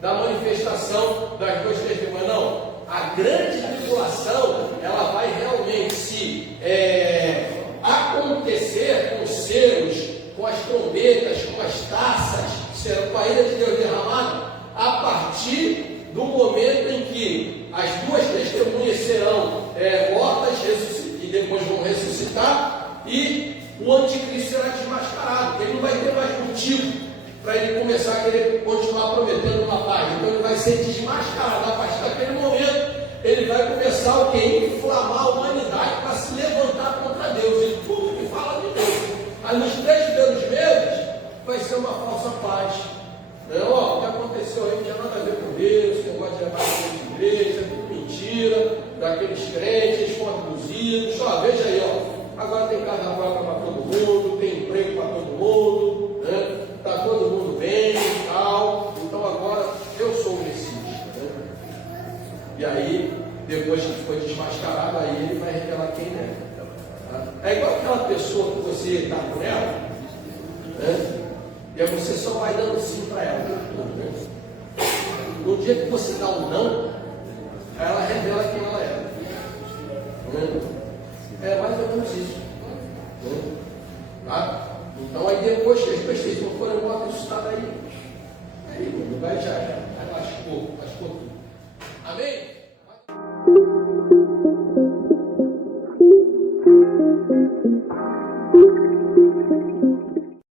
da manifestação das duas testemunhas, não. A grande tribulação, ela vai realmente se acontecer com os selos, com as trombetas, com as taças, serão com a ira de Deus derramada, a partir do momento em que as duas testemunhas serão mortas e depois vão ressuscitar, e o anticristo será desmascarado. Ele não vai ter mais motivo para ele começar a querer continuar prometendo uma paz. Então ele vai ser desmascarado. A partir daquele momento, ele vai começar o quê? Inflamar a humanidade para se levantar contra Deus e tudo que fala de Deus. Aí nos 3 primeiros meses vai ser uma falsa paz. O que aconteceu aí não tinha nada a ver com Deus, esse negócio de levar a igreja, tudo mentira, daqueles crentes, eles foram abusivos. Veja aí, agora tem casa própria para todo mundo, tem emprego para todo mundo, está todo mundo bem e tal. Então agora eu sou o Messias. E aí, depois que foi desmascarado, aí ele vai revelar quem é. É igual aquela pessoa que você está com ela, e aí você só vai dando sim para ela. No dia que você dá um não, ela revela quem ela é. É mais ou menos isso. Tá? Então aí depois que as pessoas não forem mortas, ressuscitadas aí no lugar já